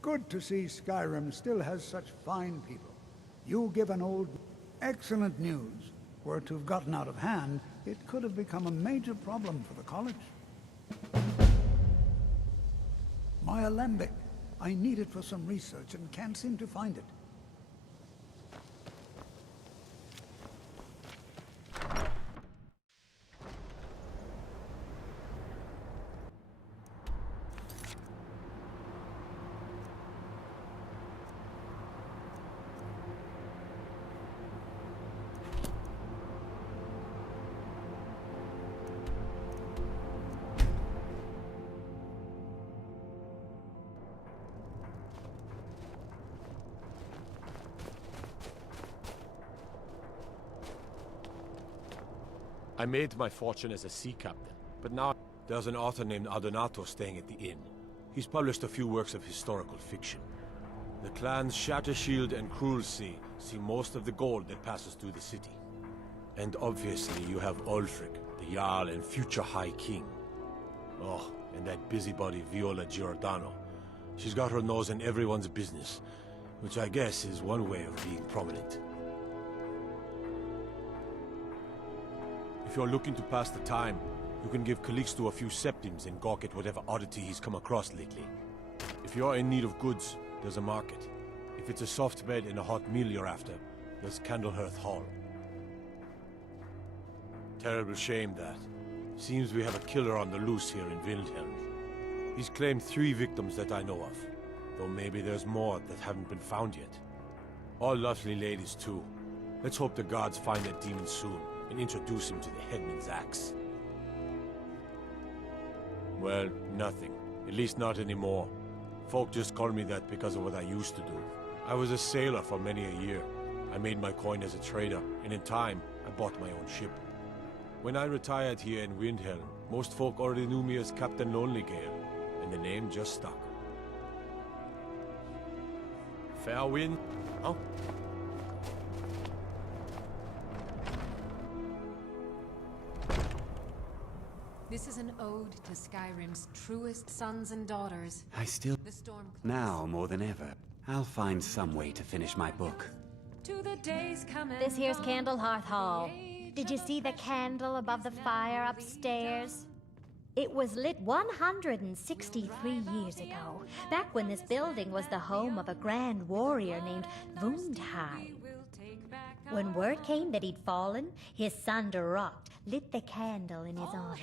Good to see Skyrim still has such fine people. You give an old... Excellent news. Were it to have gotten out of hand, it could have become a major problem for the college. My alembic. I need it for some research and can't seem to find it. I made my fortune as a sea captain, but now there's an author named Adonato staying at the inn. He's published a few works of historical fiction. The clans Shattershield and Cruelsea see most of the gold that passes through the city. And obviously you have Ulfric, the Jarl and future High King. Oh, and that busybody Viola Giordano. She's got her nose in everyone's business, which I guess is one way of being prominent. If you're looking to pass the time, you can give Calixto a few septims and gawk at whatever oddity he's come across lately. If you're in need of goods, there's a market. If it's a soft bed and a hot meal you're after, there's Candlehearth Hall. Terrible shame that. Seems we have a killer on the loose here in Windhelm. He's claimed 3 victims that I know of, though maybe there's more that haven't been found yet. All lovely ladies too. Let's hope the gods find that demon soon and introduce him to the headman's axe. Well, nothing. At least not anymore. Folk just call me that because of what I used to do. I was a sailor for many a year. I made my coin as a trader, and in time, I bought my own ship. When I retired here in Windhelm, most folk already knew me as Captain Lonelygale, and the name just stuck. Fair wind? Oh. This is an ode to Skyrim's truest sons and daughters. Now, more than ever, I'll find some way to finish my book. This here's Candlehearth Hall. Did you see the candle above the fire upstairs? It was lit 163 years ago, back when this building was the home of a grand warrior named Windhelm. When word came that he'd fallen, his son Durrocht lit the candle in his honor.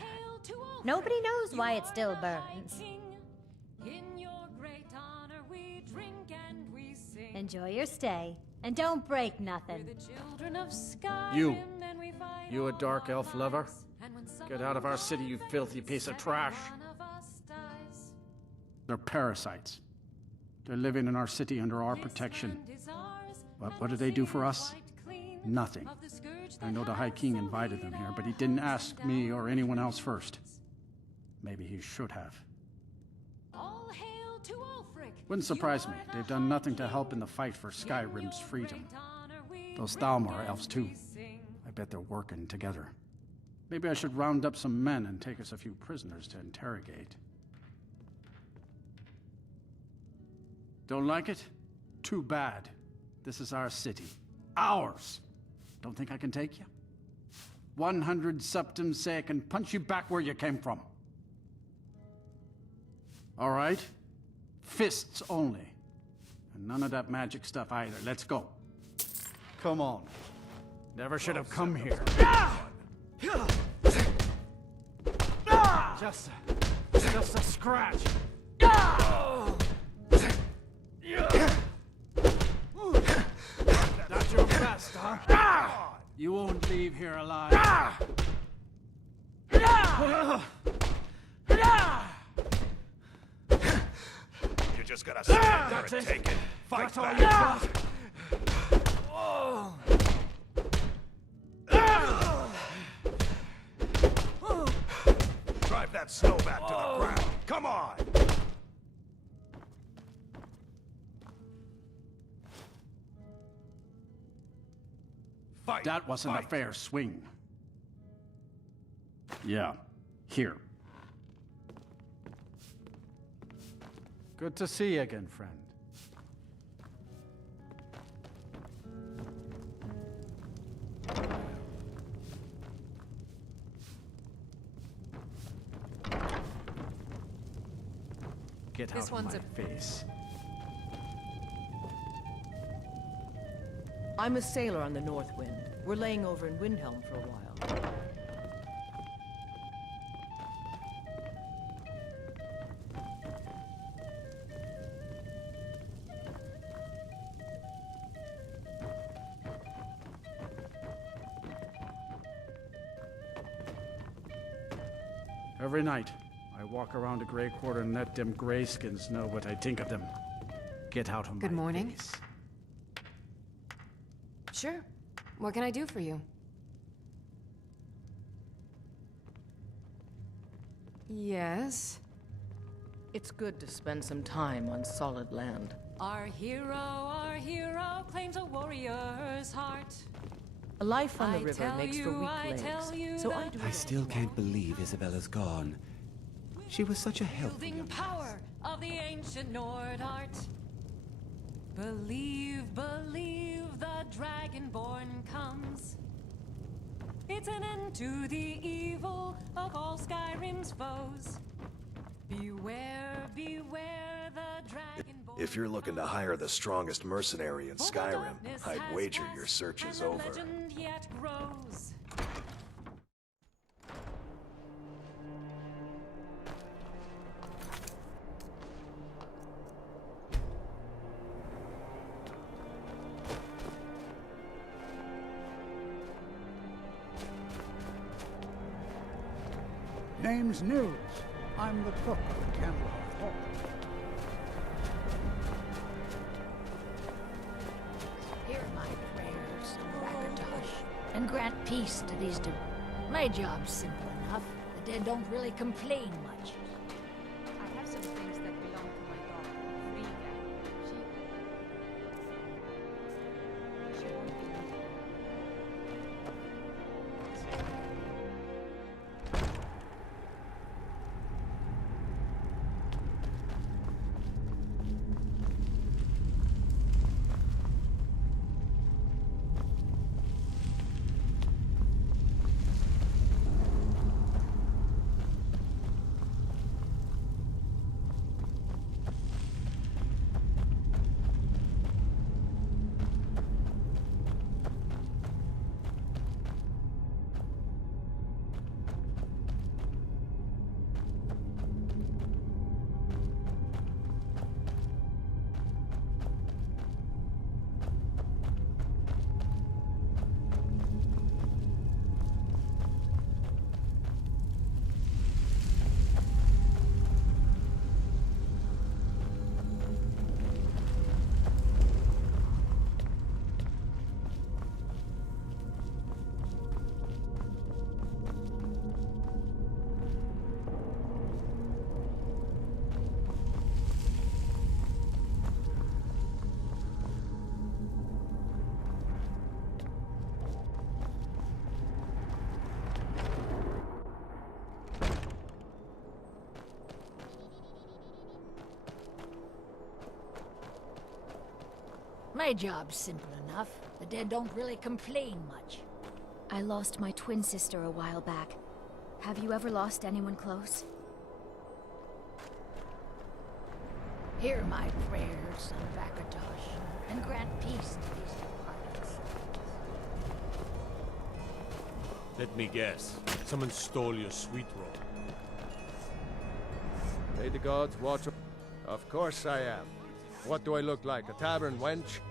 Nobody knows why it still burns. Enjoy your stay, and don't break nothing. You a dark elf lover? Get out of our city, you filthy piece of trash. They're parasites. They're living in our city under our protection. But what do they do for us? Nothing. I know the High King invited them here, but he didn't ask me or anyone else first. Maybe he should have. Wouldn't surprise me. They've done nothing to help in the fight for Skyrim's freedom. Those Thalmor elves too. I bet they're working together. Maybe I should round up some men and take us a few prisoners to interrogate. Don't like it? Too bad. This is our city. Ours! Don't think I can take you? 100 septims say I can punch you back where you came from. All right? Fists only. And none of that magic stuff either. Let's go. Come on. Never should have come here. Just a scratch. That's your best, huh? You won't leave here alive. You just gotta stand there and take it. Fight back. Drive that snowbat to the ground. Come on! Fight. That wasn't a Fight. fair swing. Yeah, here. Good to see you again, friend. Get This out one's of my face. I'm a sailor on the North Wind. We're laying over in Windhelm for a while. Every night, I walk around the Grey Quarter and let them Greyskins know what I think of them. Get out of my Good morning. face. Sure. What can I do for you? Yes. It's good to spend some time on solid land. Our hero claims a warrior's heart. A life on the I river tell makes for you, weak I legs, tell you so I that do I still can't believe Isabella's gone. She was such a helpful Wielding young power of the ancient Nord art. Believe, believe the Dragonborn comes. It's an end to the evil of all Skyrim's foes. Beware, beware the Dragonborn. If you're looking to hire the strongest mercenary in For the Skyrim, darkness I'd has wager passed, your search and is the over. legend yet grows. Name's Nils. I'm the cook of the Candlehearth Hall. Hear my prayers, Rakatosh, and grant peace to these My job's simple enough. The dead don't really complain much. I have some things that belong to my daughter, Frida. She won't be. My job's simple enough. The dead don't really complain much. I lost my twin sister a while back. Have you ever lost anyone close? Hear my prayers, son of Rakatosh, and grant peace to these departed souls. Let me guess. Someone stole your sweet roll. May the gods watch. Of course I am. What do I look like, a tavern wench?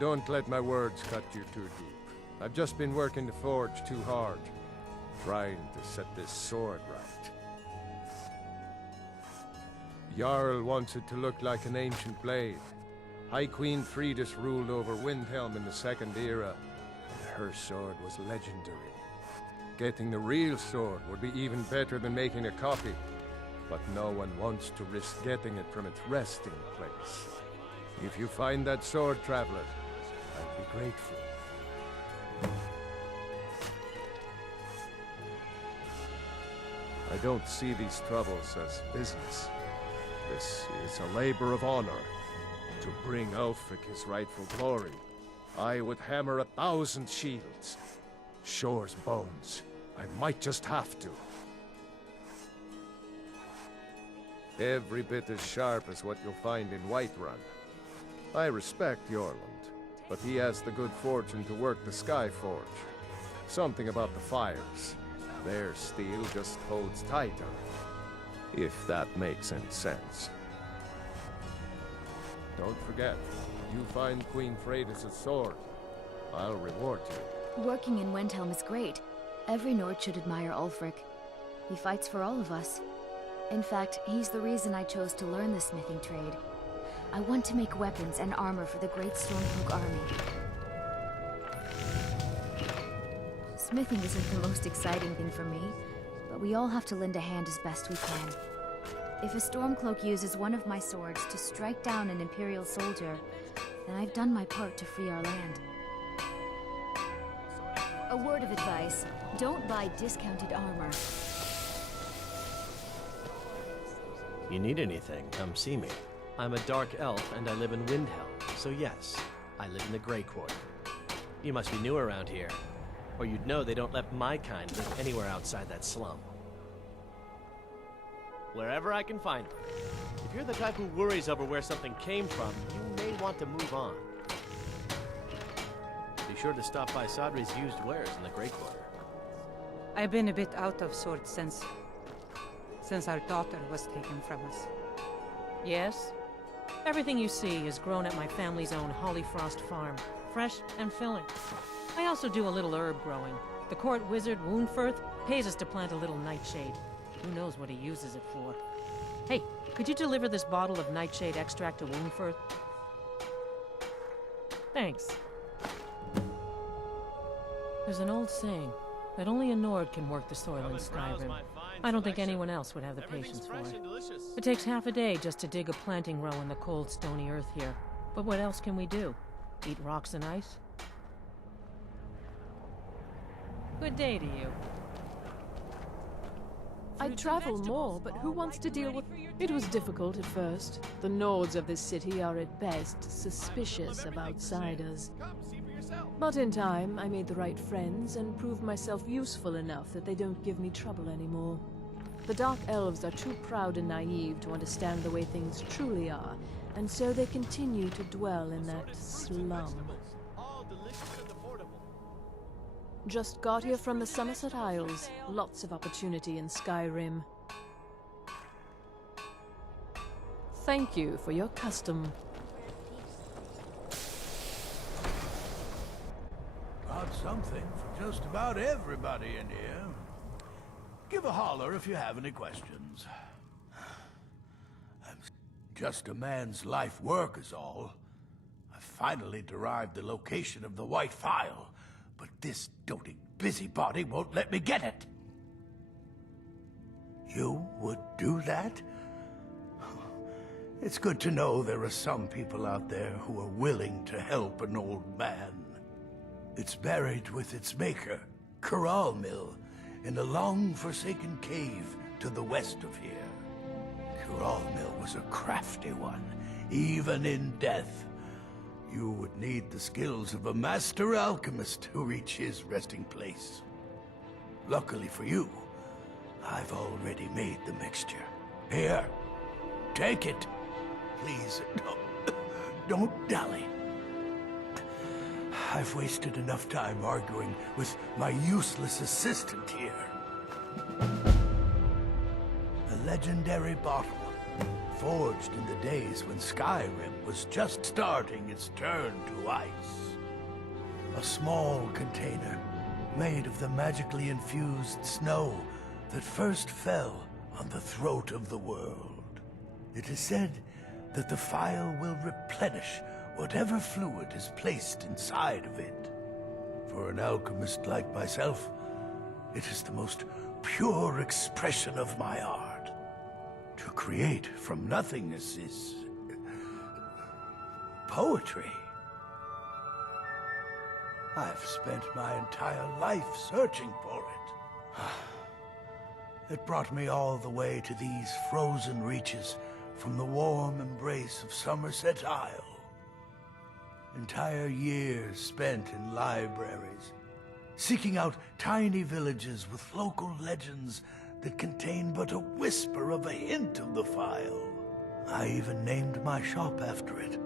Don't let my words cut you too deep. I've just been working the forge too hard, trying to set this sword right. Jarl wants it to look like an ancient blade. High Queen Fridis ruled over Windhelm in the Second Era, and her sword was legendary. Getting the real sword would be even better than making a copy. But no one wants to risk getting it from its resting place. If you find that sword, traveler, I'd be grateful. I don't see these troubles as business. This is a labor of honor. To bring Ulfric his rightful glory, I would hammer 1,000 shields. Shore's bones. I might just have to. Every bit as sharp as what you'll find in Whiterun. I respect Jorlund, but he has the good fortune to work the Skyforge. Something about the fires. Their steel just holds tighter. If that makes any sense. Don't forget, you find Queen Freydis' sword, I'll reward you. Working in Windhelm is great. Every Nord should admire Ulfric. He fights for all of us. In fact, he's the reason I chose to learn the smithing trade. I want to make weapons and armor for the great Stormcloak army. Smithing isn't the most exciting thing for me, but we all have to lend a hand as best we can. If a Stormcloak uses one of my swords to strike down an Imperial soldier, then I've done my part to free our land. A word of advice, don't buy discounted armor. You need anything, come see me. I'm a dark elf and I live in Windhelm, so yes, I live in the Grey Quarter. You must be new around here, or you'd know they don't let my kind live anywhere outside that slum. Wherever I can find them. If you're the type who worries over where something came from, you may want to move on. Be sure to stop by Sadri's used wares in the Grey Quarter. I've been a bit out of sorts since our daughter was taken from us. Yes? Everything you see is grown at my family's own Hollyfrost farm. Fresh and filling. I also do a little herb growing. The court wizard, Woundfirth, pays us to plant a little nightshade. Who knows what he uses it for? Hey, could you deliver this bottle of nightshade extract to Woundfirth? Thanks. There's an old saying that only a Nord can work the soil in Skyrim. I don't think anyone else would have the patience for it. It takes half a day just to dig a planting row in the cold, stony earth here. But what else can we do? Eat rocks and ice? Good day to you. I'd travel more, but who wants to deal with... It was difficult at first. The Nords of this city are at best suspicious of outsiders. But in time, I made the right friends and proved myself useful enough that they don't give me trouble anymore. The Dark Elves are too proud and naive to understand the way things truly are, and so they continue to dwell in that slum. Just got here from the Somerset Isles. Lots of opportunity in Skyrim. Thank you for your custom. Got something for just about everybody in here. Give a holler if you have any questions. I'm just a man's life work is all. I finally derived the location of the White Phial, but this doting busybody won't let me get it. You would do that? It's good to know there are some people out there who are willing to help an old man. It's buried with its maker, Coralmill, in a long-forsaken cave to the west of here. Coralmill was a crafty one, even in death. You would need the skills of a master alchemist to reach his resting place. Luckily for you, I've already made the mixture. Here, take it. Please, don't dally. I've wasted enough time arguing with my useless assistant here. A legendary bottle, forged in the days when Skyrim was just starting its turn to ice. A small container made of the magically infused snow that first fell on the throat of the world. It is said that the phial will replenish whatever fluid is placed inside of it. For an alchemist like myself, it is the most pure expression of my art. To create from nothingness is poetry. I've spent my entire life searching for it. that brought me all the way to these frozen reaches from the warm embrace of Somerset Isle. Entire years spent in libraries, seeking out tiny villages with local legends that contain but a whisper of a hint of the file. I even named my shop after it,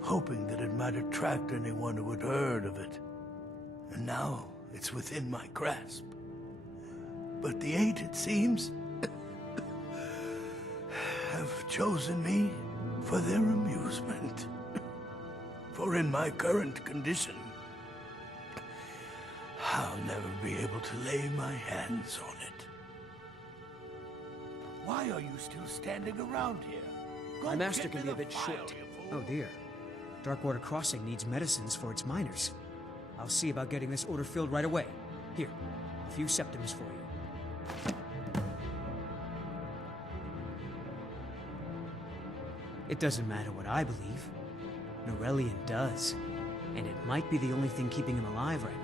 hoping that it might attract anyone who had heard of it. And now it's within my grasp. But the Eight, it seems, have chosen me for their amusement. For in my current condition, I'll never be able to lay my hands on it. Why are you still standing around here? My master can be a bit short. Oh dear. Darkwater Crossing needs medicines for its miners. I'll see about getting this order filled right away. Here, a few septims for you. It doesn't matter what I believe. Norelian does. And it might be the only thing keeping him alive right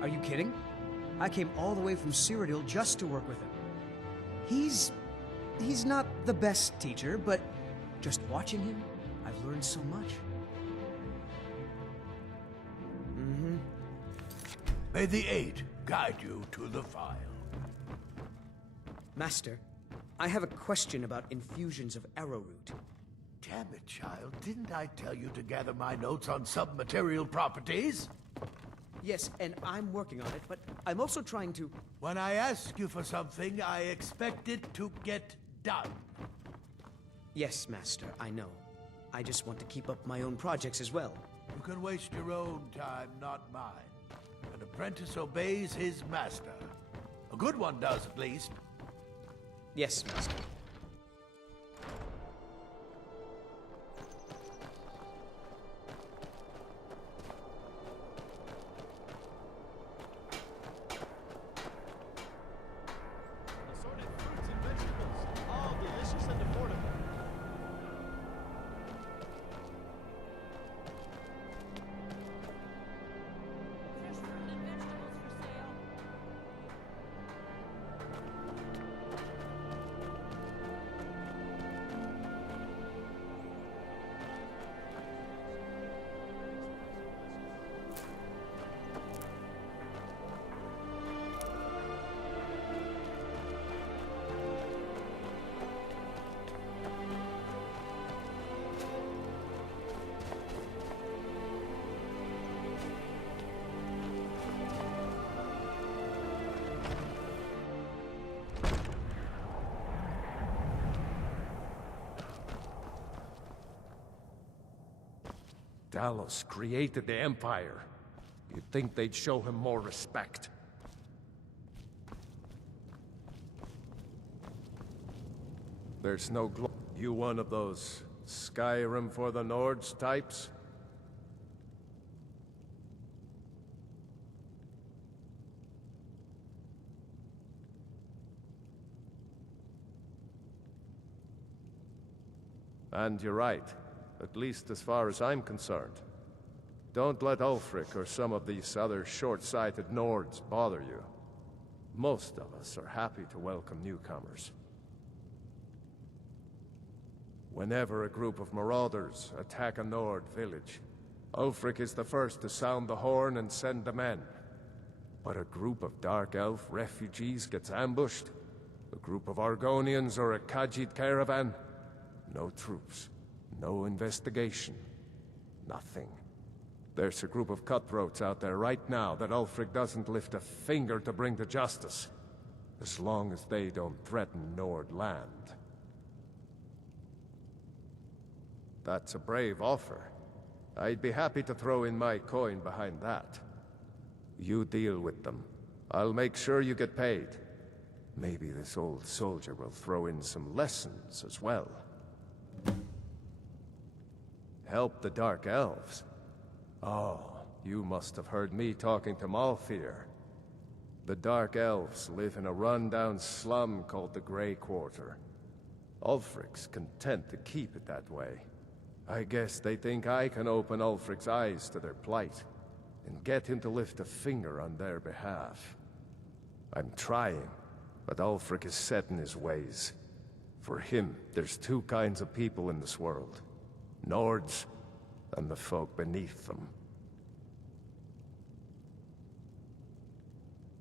now. Are you kidding? I came all the way from Cyrodiil just to work with him. He's not the best teacher, but just watching him, I've learned so much. May the Eight guide you to the file. Master, I have a question about infusions of arrowroot. Damn it, child. Didn't I tell you to gather my notes on submaterial properties? Yes, and I'm working on it, but I'm also trying to... When I ask you for something, I expect it to get done. Yes, Master, I know. I just want to keep up my own projects as well. You can waste your own time, not mine. An apprentice obeys his master. A good one does, at least. Yes, Master. Assorted fruits and vegetables, all delicious and affordable. Fresh fruit and vegetables for sale. Talos created the Empire. You'd think they'd show him more respect. There's no You one of those Skyrim for the Nords types? And you're right. At least as far as I'm concerned. Don't let Ulfric or some of these other short-sighted Nords bother you. Most of us are happy to welcome newcomers. Whenever a group of marauders attack a Nord village, Ulfric is the first to sound the horn and send the men. But a group of Dark Elf refugees gets ambushed, a group of Argonians or a Khajiit caravan, no troops. No investigation. Nothing. There's a group of cutthroats out there right now that Ulfric doesn't lift a finger to bring to justice. As long as they don't threaten Nord land. That's a brave offer. I'd be happy to throw in my coin behind that. You deal with them. I'll make sure you get paid. Maybe this old soldier will throw in some lessons as well. Help the Dark Elves? Oh, you must have heard me talking to Malfir. The Dark Elves live in a run-down slum called the Grey Quarter. Ulfric's content to keep it that way. I guess they think I can open Ulfric's eyes to their plight, and get him to lift a finger on their behalf. I'm trying, but Ulfric is set in his ways. For him, there's two kinds of people in this world. Nords, and the folk beneath them.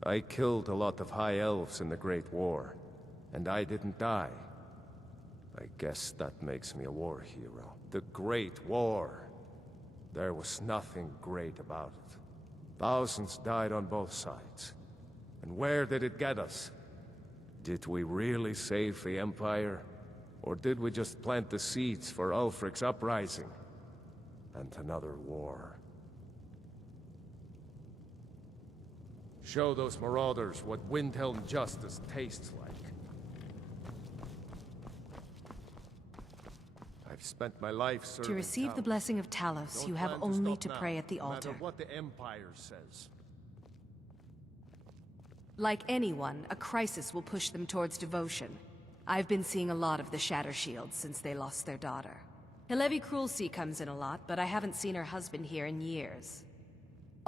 I killed a lot of High Elves in the Great War, and I didn't die. I guess that makes me a war hero. The Great War. There was nothing great about it. Thousands died on both sides. And where did it get us? Did we really save the Empire? Or did we just plant the seeds for Ulfric's uprising? And another war. Show those marauders what Windhelm justice tastes like. I've spent my life serving To receive the blessing of Talos, you have only to pray at the altar. No matter what the Empire says. Like anyone, a crisis will push them towards devotion. I've been seeing a lot of the Shatter Shields since they lost their daughter. Hilevi Cruelseat comes in a lot, but I haven't seen her husband here in years.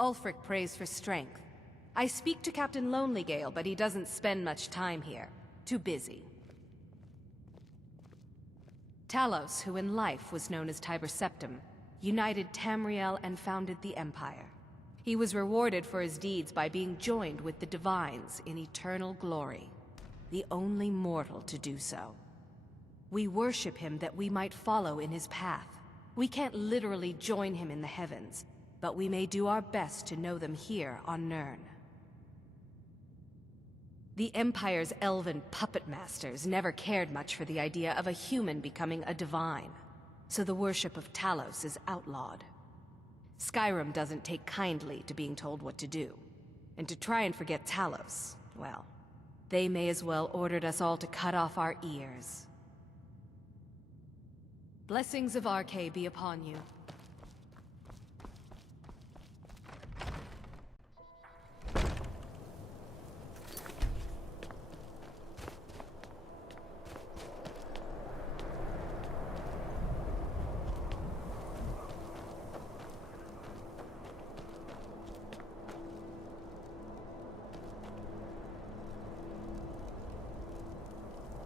Ulfric prays for strength. I speak to Captain Lonelygale, but he doesn't spend much time here. Too busy. Talos, who in life was known as Tiber Septim, united Tamriel and founded the Empire. He was rewarded for his deeds by being joined with the Divines in eternal glory, the only mortal to do so. We worship him that we might follow in his path. We can't literally join him in the heavens, but we may do our best to know them here on Nirn. The Empire's elven puppet masters never cared much for the idea of a human becoming a divine, so the worship of Talos is outlawed. Skyrim doesn't take kindly to being told what to do. And to try and forget Talos, well, they may as well ordered us all to cut off our ears. Blessings of Arche be upon you.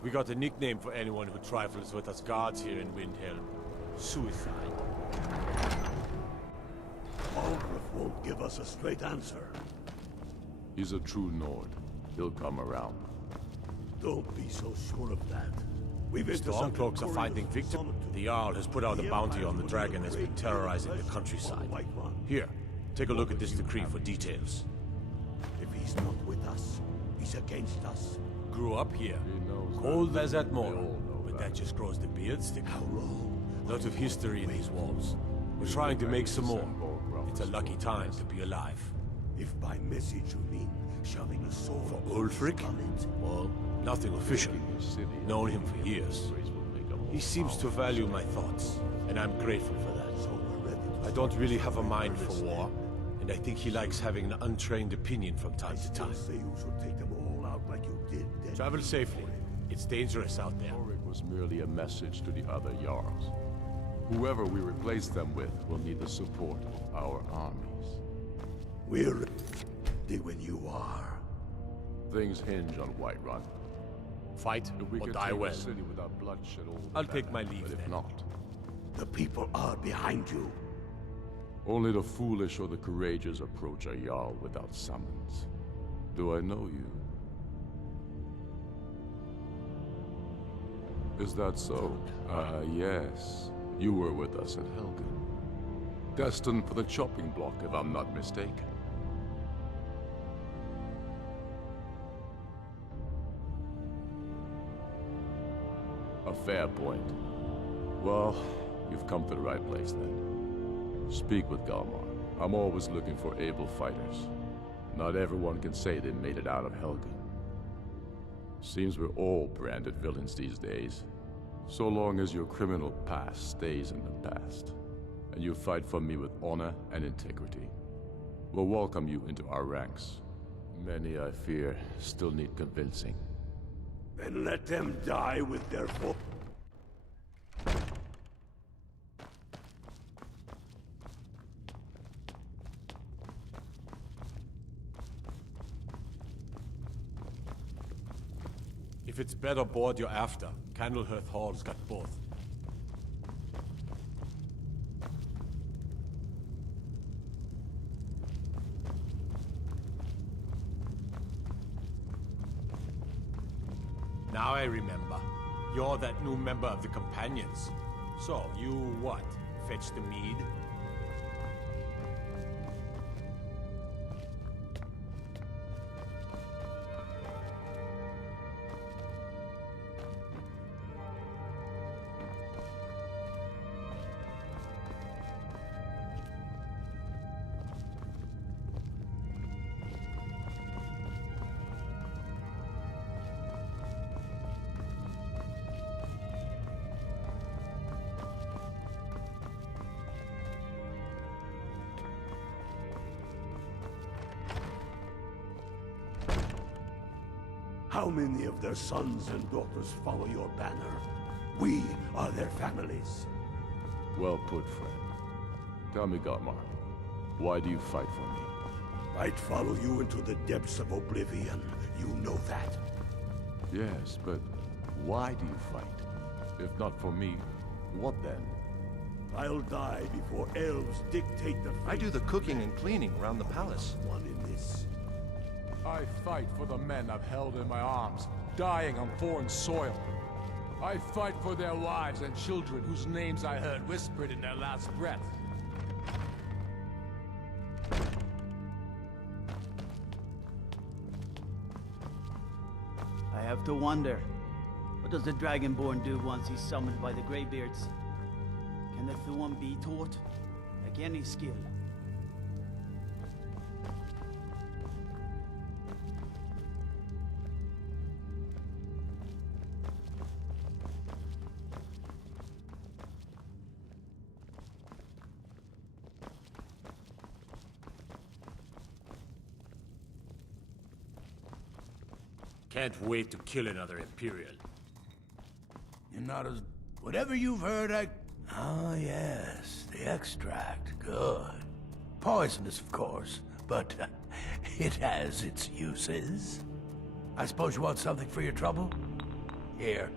We got a nickname for anyone who trifles with us guards here in Windhelm. Suicide. Ulfric won't give us a straight answer. He's a true Nord. He'll come around. Don't be so sure of that. We've Stormcloaks are finding victims. The Jarl has put out a bounty on the dragon that's been terrorizing the countryside. Here, take a look at this decree for details. If he's not with us, he's against us. Grew up here. Cold as that mortal, but that just grows the beard thicker. Lot of history in these walls. We're trying to make some more. It's a lucky time to be alive. If by message you mean shoving a sword for Ulfric? Well, nothing official. Known him for years. He seems to value my thoughts, and I'm grateful for that. I don't really have a mind for war, and I think he likes having an untrained opinion from time to time. Travel safely. It's dangerous out there. Ulfric was merely a message to the other Jarls. Whoever we replace them with will need the support of our armies. We're ready when you are. Things hinge on Whiterun. Fight or die well. I'll take my leave if then. not. The people are behind you. Only the foolish or the courageous approach a Jarl without summons. Do I know you? Is that so? Yes. You were with us at Helgen. Destined for the chopping block, if I'm not mistaken. A fair point. Well, you've come to the right place then. Speak with Galmar. I'm always looking for able fighters. Not everyone can say they made it out of Helgen. Seems we're all branded villains these days. So long as your criminal past stays in the past, and you fight for me with honor and integrity, we'll welcome you into our ranks. Many, I fear, still need convincing. Then let them die with their foe. If it's bed or board you're after, Candlehearth Hall's got both. Now I remember. You're that new member of the Companions. So, you what? Fetch the mead? How many of their sons and daughters follow your banner? We are their families. Well put, friend. Tell me, Garmar, why do you fight for me? I'd follow you into the depths of oblivion. You know that. Yes, but why do you fight? If not for me, what then? I'll die before elves dictate the fate. I do the cooking and cleaning around the palace. One in this. I fight for the men I've held in my arms, dying on foreign soil. I fight for their wives and children whose names I heard whispered in their last breath. I have to wonder, what does the Dragonborn do once he's summoned by the Greybeards? Can the Thu'um be taught? Like any skill? Can't wait to kill another Imperial. You're not as... Whatever you've heard, Ah, yes. The extract. Good. Poisonous, of course, but it has its uses. I suppose you want something for your trouble? Here.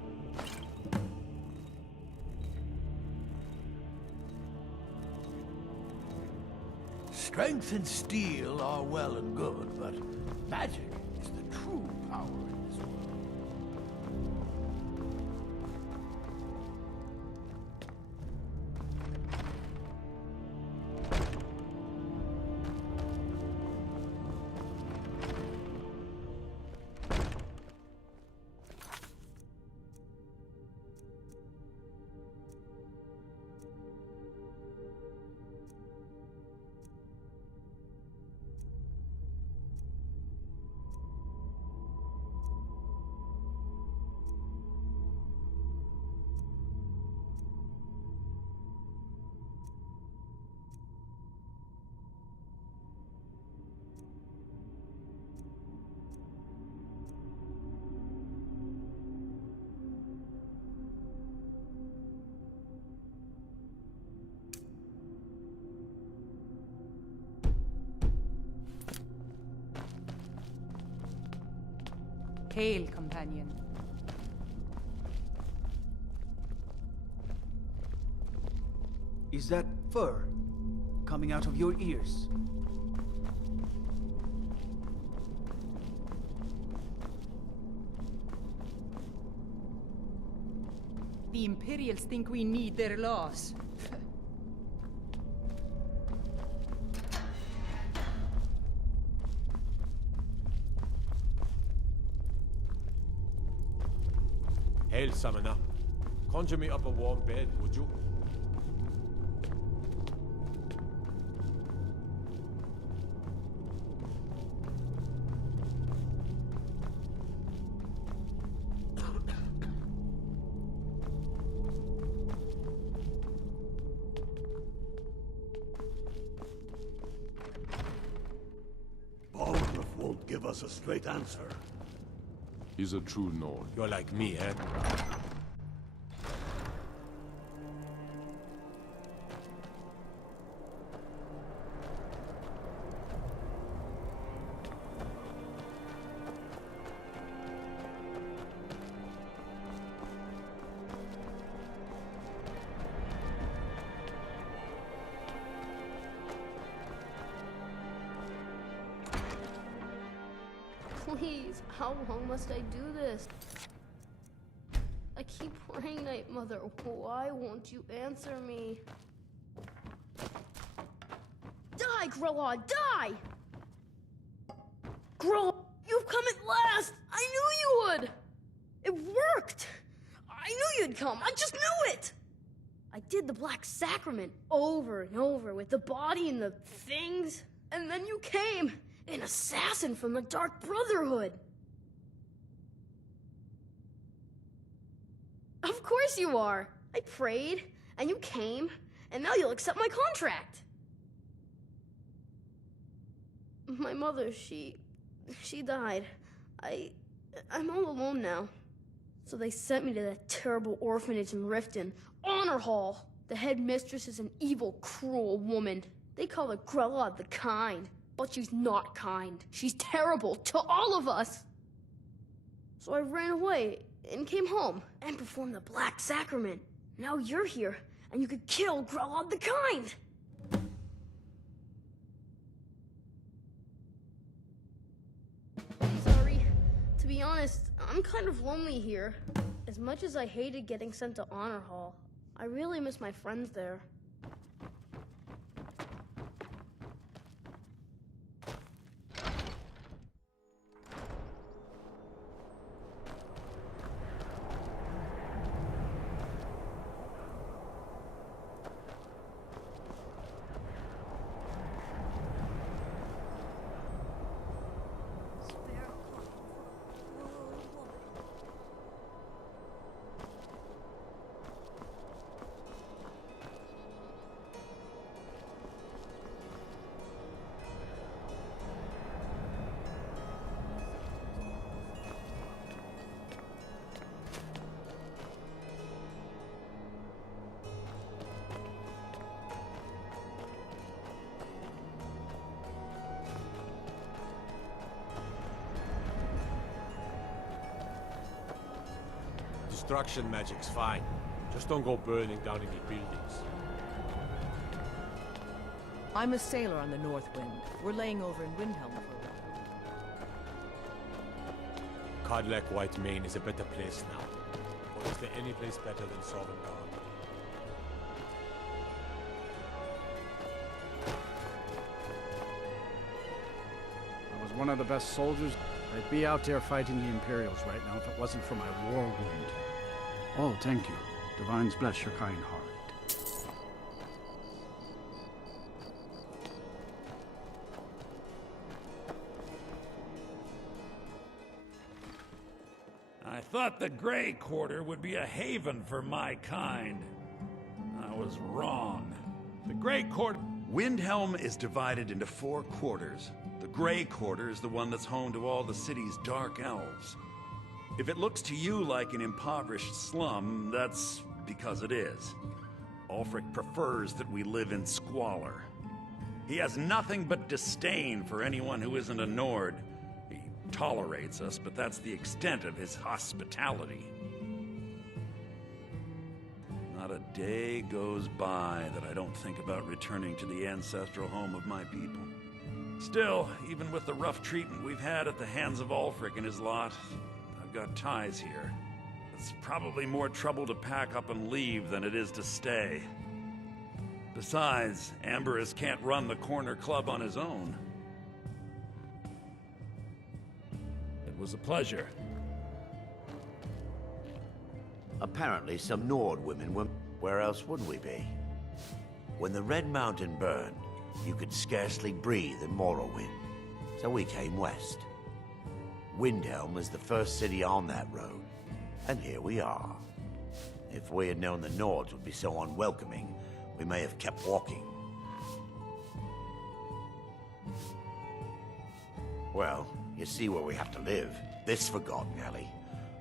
Strength and steel are well and good, but magic is the true power in this world. Hail, companion. Is that fur coming out of your ears? The Imperials think we need their laws. Hail, summoner. Conjure me up a warm bed, would you? Balgruuf won't give us a straight answer. He's a true Nord. You're like me, eh? Please, how long must I do this? I keep praying, Night Mother. Why won't you answer me? Die, Grelod, die! Grelod, you've come at last! I knew you would! It worked! I knew you'd come, I just knew it! I did the Black Sacrament over and over with the body and the things, and then you came, an assassin from the Dark Brotherhood. Of course you are. I prayed, and you came, and now you'll accept my contract. My mother, she died. I'm all alone now. So they sent me to that terrible orphanage in Riften, Honor Hall. The headmistress is an evil, cruel woman. They call her Grelod the Kind, but she's not kind. She's terrible to all of us. So I ran away and came home and performed the Black Sacrament. Now you're here, and you could kill Grelod the Kind. Sorry. To be honest, I'm kind of lonely here. As much as I hated getting sent to Honor Hall, I really miss my friends there. Destruction magic's fine. Just don't go burning down any buildings. I'm a sailor on the North Wind. We're laying over in Windhelm for a while. Codlek White Mane is a better place now. Or is there any place better than Sovngarde? I was one of the best soldiers. I'd be out there fighting the Imperials right now if it wasn't for my war wound. Oh, thank you. Divines bless your kind heart. I thought the Grey Quarter would be a haven for my kind. I was wrong. The Grey Quarter... Windhelm is divided into 4 quarters. The Grey Quarter is the one that's home to all the city's dark elves. If it looks to you like an impoverished slum, that's because it is. Ulfric prefers that we live in squalor. He has nothing but disdain for anyone who isn't a Nord. He tolerates us, but that's the extent of his hospitality. Not a day goes by that I don't think about returning to the ancestral home of my people. Still, even with the rough treatment we've had at the hands of Ulfric and his lot, I've got ties here. It's probably more trouble to pack up and leave than it is to stay. Besides, Amberus can't run the corner club on his own. It was a pleasure. Apparently some Nord women were... Where else would we be? When the Red Mountain burned, you could scarcely breathe in Morrowind. So we came west. Windhelm is the first city on that road. And here we are. If we had known the Nords would be so unwelcoming, we may have kept walking. Well, you see where we have to live. This forgotten alley.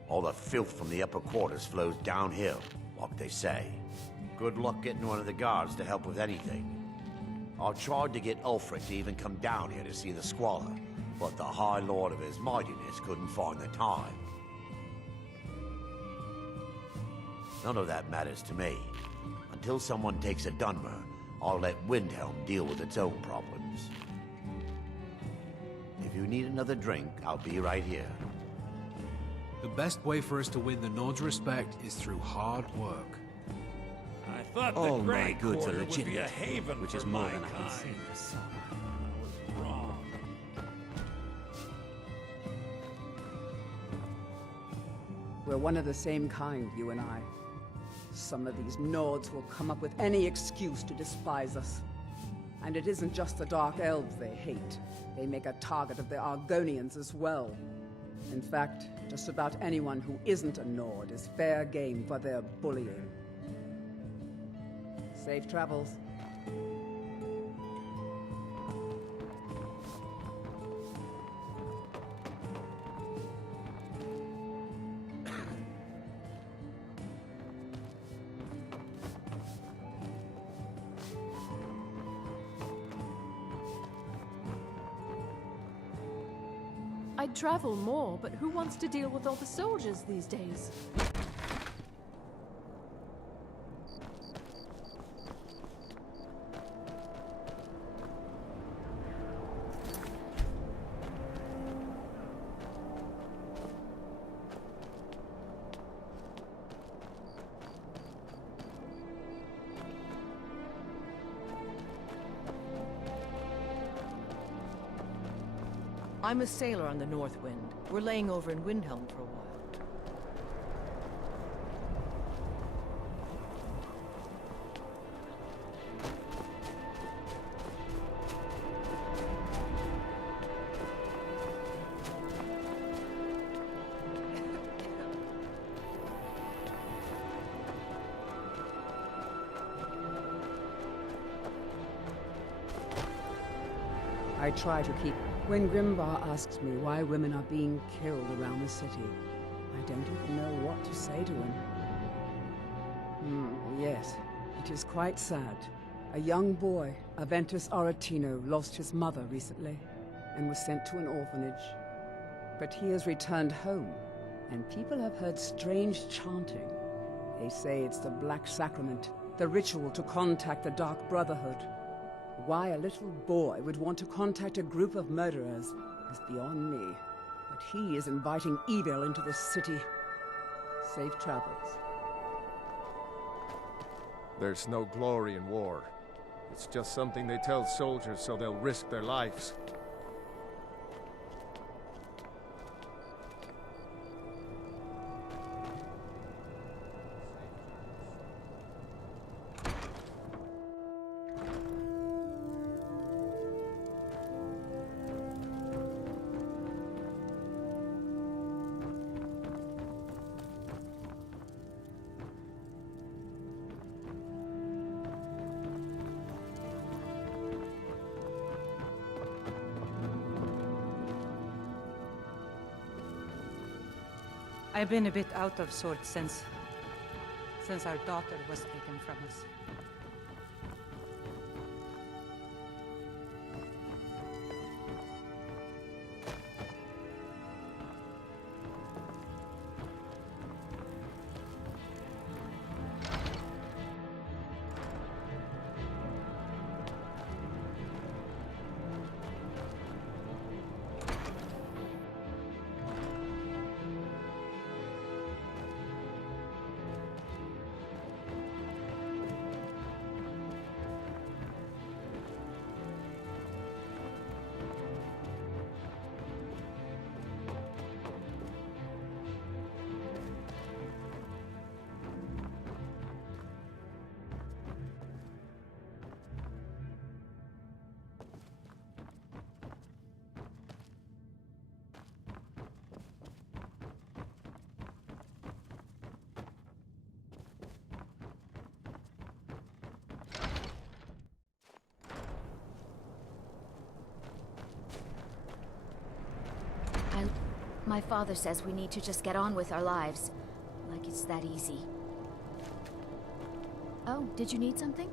All the filth from the upper quarters flows downhill, like they say. Good luck getting one of the guards to help with anything. I tried to get Ulfric to even come down here to see the squalor, but the High Lord of his mightiness couldn't find the time. None of that matters to me. Until someone takes a Dunmer, I'll let Windhelm deal with its own problems. If you need another drink, I'll be right here. The best way for us to win the Nord's respect is through hard work. I thought All the my Grey goods are Quarter would be a legitimate, haven which for is more my than I can kind. say for some. I was wrong. We're one of the same kind, you and I. Some of these Nords will come up with any excuse to despise us. And it isn't just the Dark Elves they hate. They make a target of the Argonians as well. In fact, just about anyone who isn't a Nord is fair game for their bullying. Safe travels. I'd travel more, but who wants to deal with all the soldiers these days? I'm a sailor on the North Wind. We're laying over in Windhelm for a while. I try to keep... When Grimbar asks me why women are being killed around the city, I don't even know what to say to him. Yes, it is quite sad. A young boy, Aventus Aretino, lost his mother recently and was sent to an orphanage. But he has returned home, and people have heard strange chanting. They say it's the Black Sacrament, the ritual to contact the Dark Brotherhood. Why a little boy would want to contact a group of murderers is beyond me. But he is inviting evil into the city. Safe travels. There's no glory in war. It's just something they tell soldiers so they'll risk their lives. I've been a bit out of sorts since our daughter was taken from us. My father says we need to just get on with our lives. Like it's that easy. Oh, did you need something?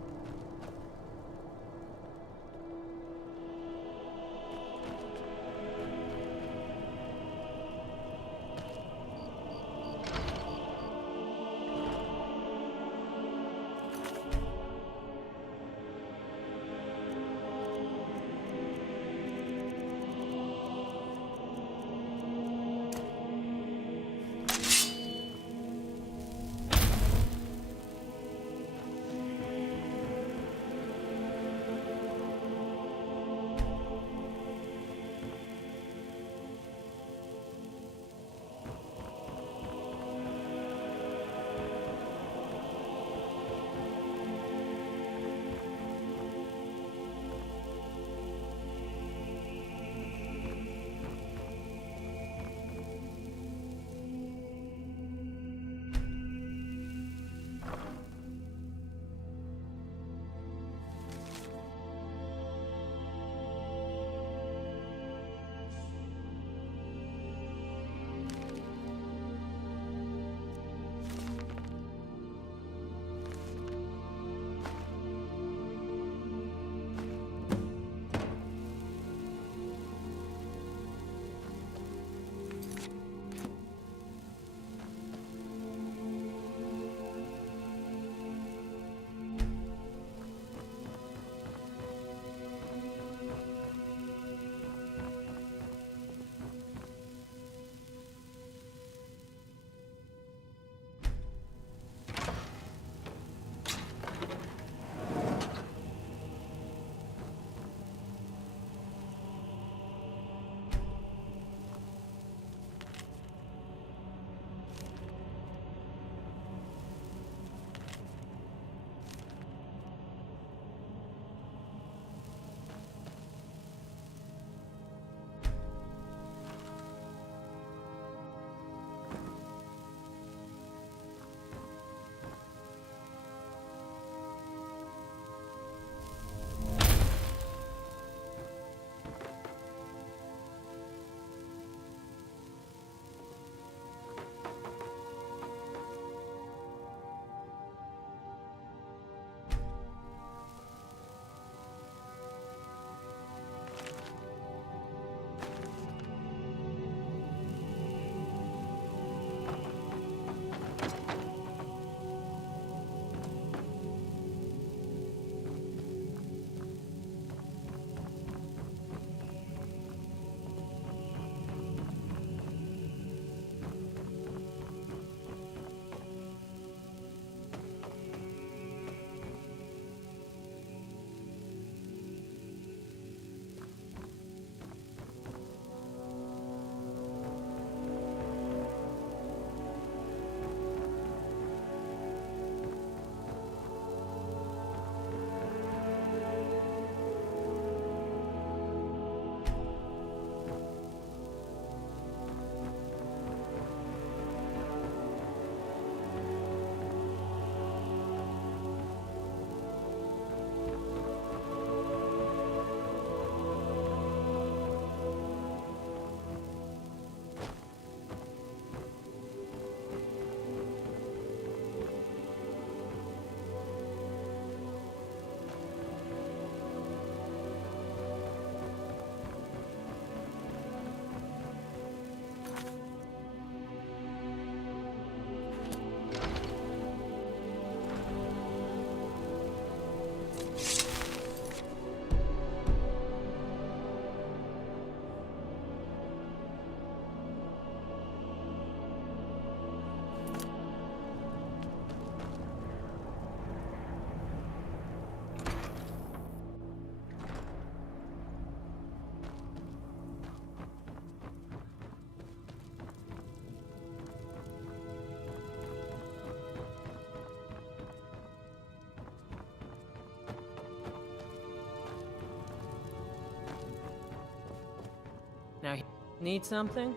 Need something?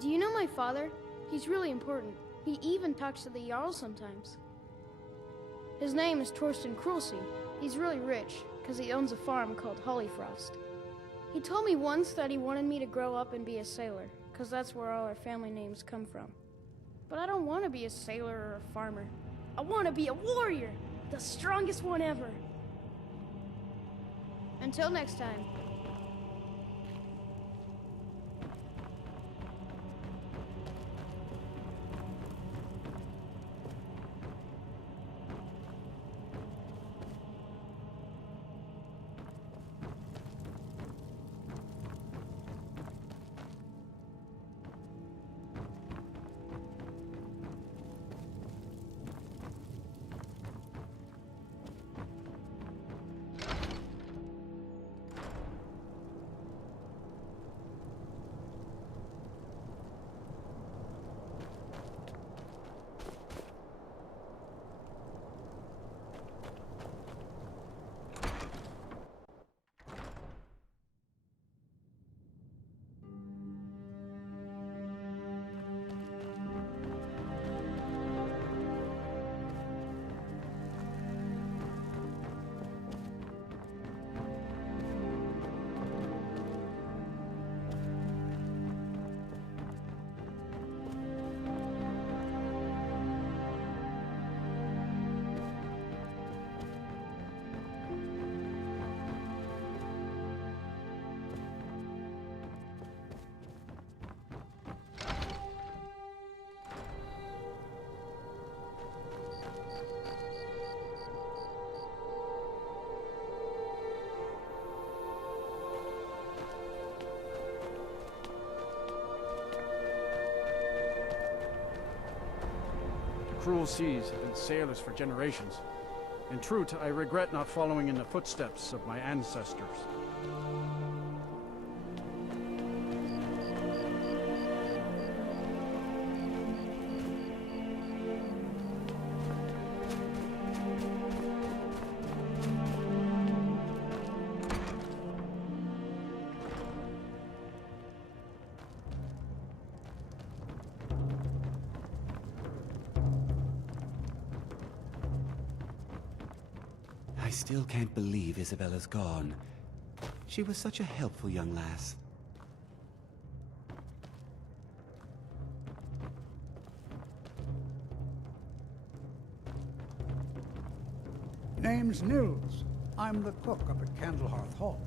Do you know my father? He's really important. He even talks to the Jarl sometimes. His name is Torsten Krulsey. He's really rich, because he owns a farm called Hollyfrost. He told me once that he wanted me to grow up and be a sailor, because that's where all our family names come from. But I don't want to be a sailor or a farmer. I want to be a warrior, the strongest one ever. Until next time. Cruel seas have been sailors for generations. In truth, I regret not following in the footsteps of my ancestors. I still can't believe Isabella's gone. She was such a helpful young lass. Name's Nils. I'm the cook up at Candlehearth Hall.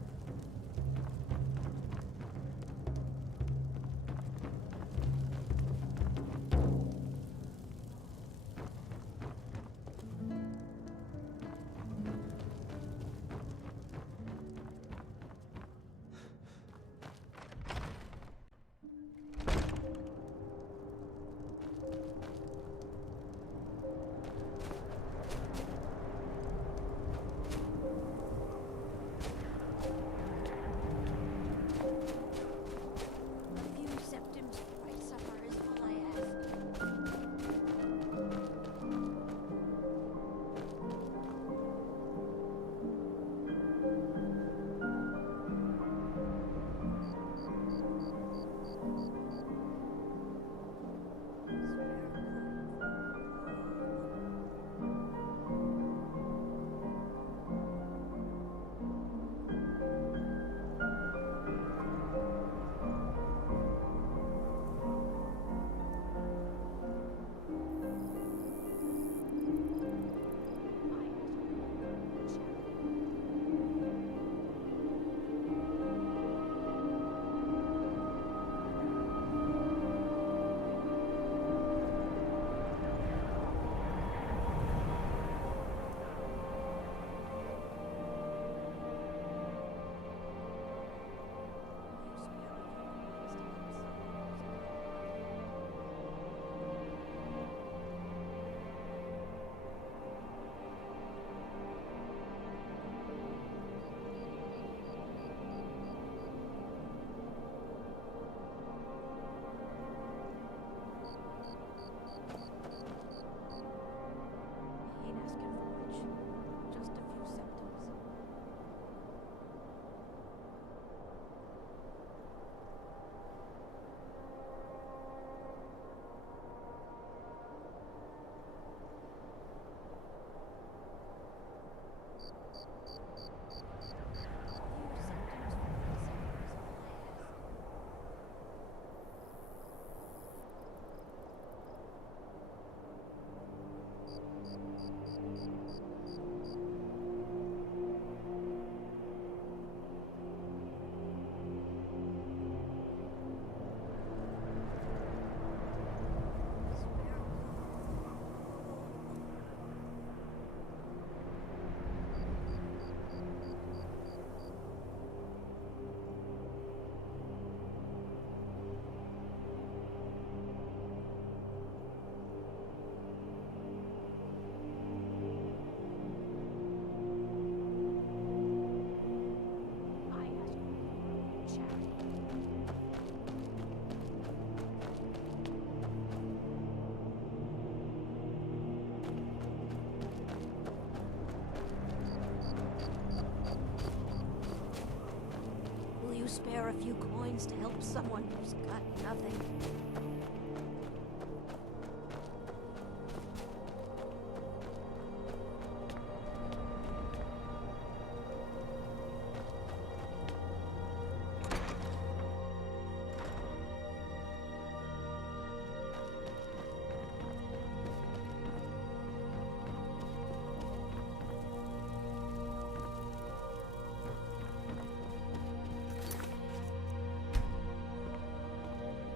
you spare a few coins to help someone who's got nothing?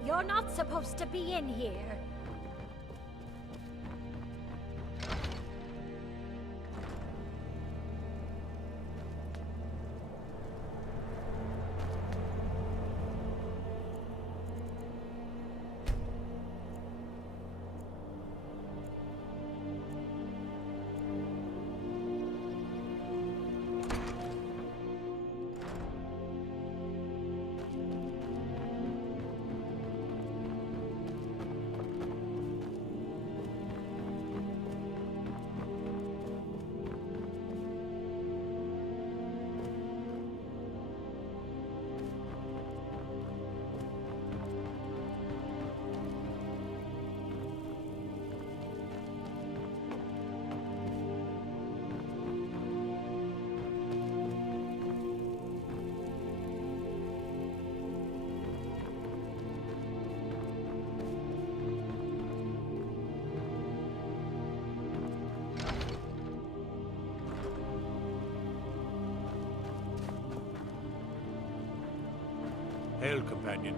You're not supposed to be in here. Hail, companion.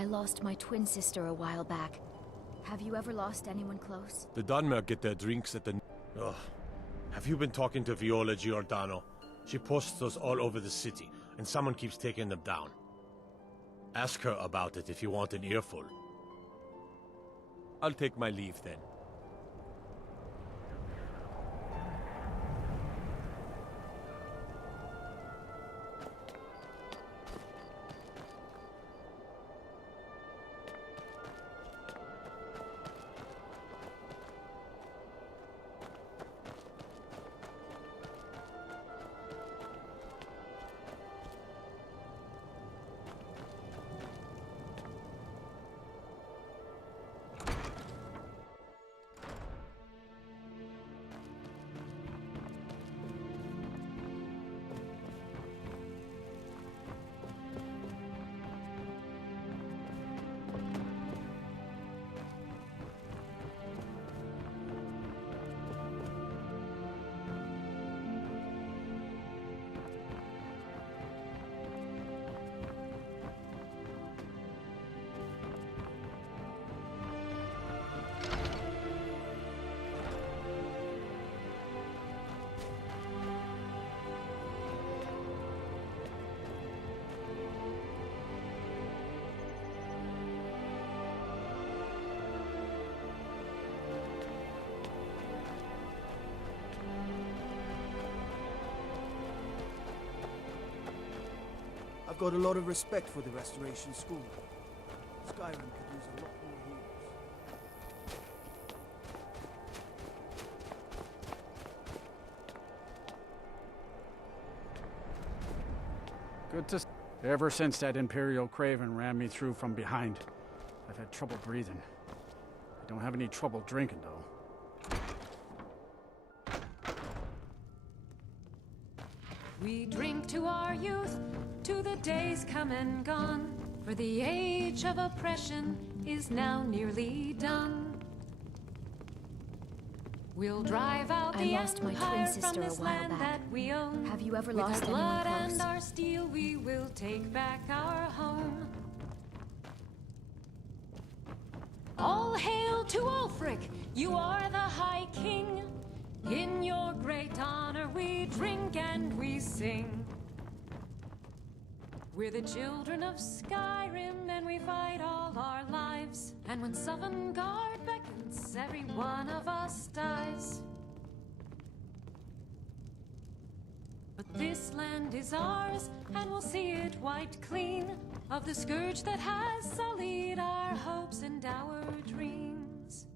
I lost my twin sister a while back. Have you ever lost anyone close? The Dunmer get their drinks at the... Ugh. Have you been talking to Viola Giordano? She posts us all over the city, and someone keeps taking them down. Ask her about it if you want an earful. I'll take my leave then. I've got a lot of respect for the Restoration School. Skyrim could use a lot more healers. Good to... Ever since that Imperial Craven ran me through from behind, I've had trouble breathing. I don't have any trouble drinking, though. We drink to our youth, to the days come and gone, for the age of oppression is now nearly done. We'll drive out the lost my twin empire sister from this a while land back. that we own. Have you ever With lost our anyone blood close? and our steel, we will take back our home. All hail to Ulfric, you are the High King. In your great honor we drink and we sing. We're the children of Skyrim and we fight all our lives. And when Sovngarde beckons, every one of us dies. But this land is ours and we'll see it wiped clean of the scourge that has sullied our hopes and our dreams.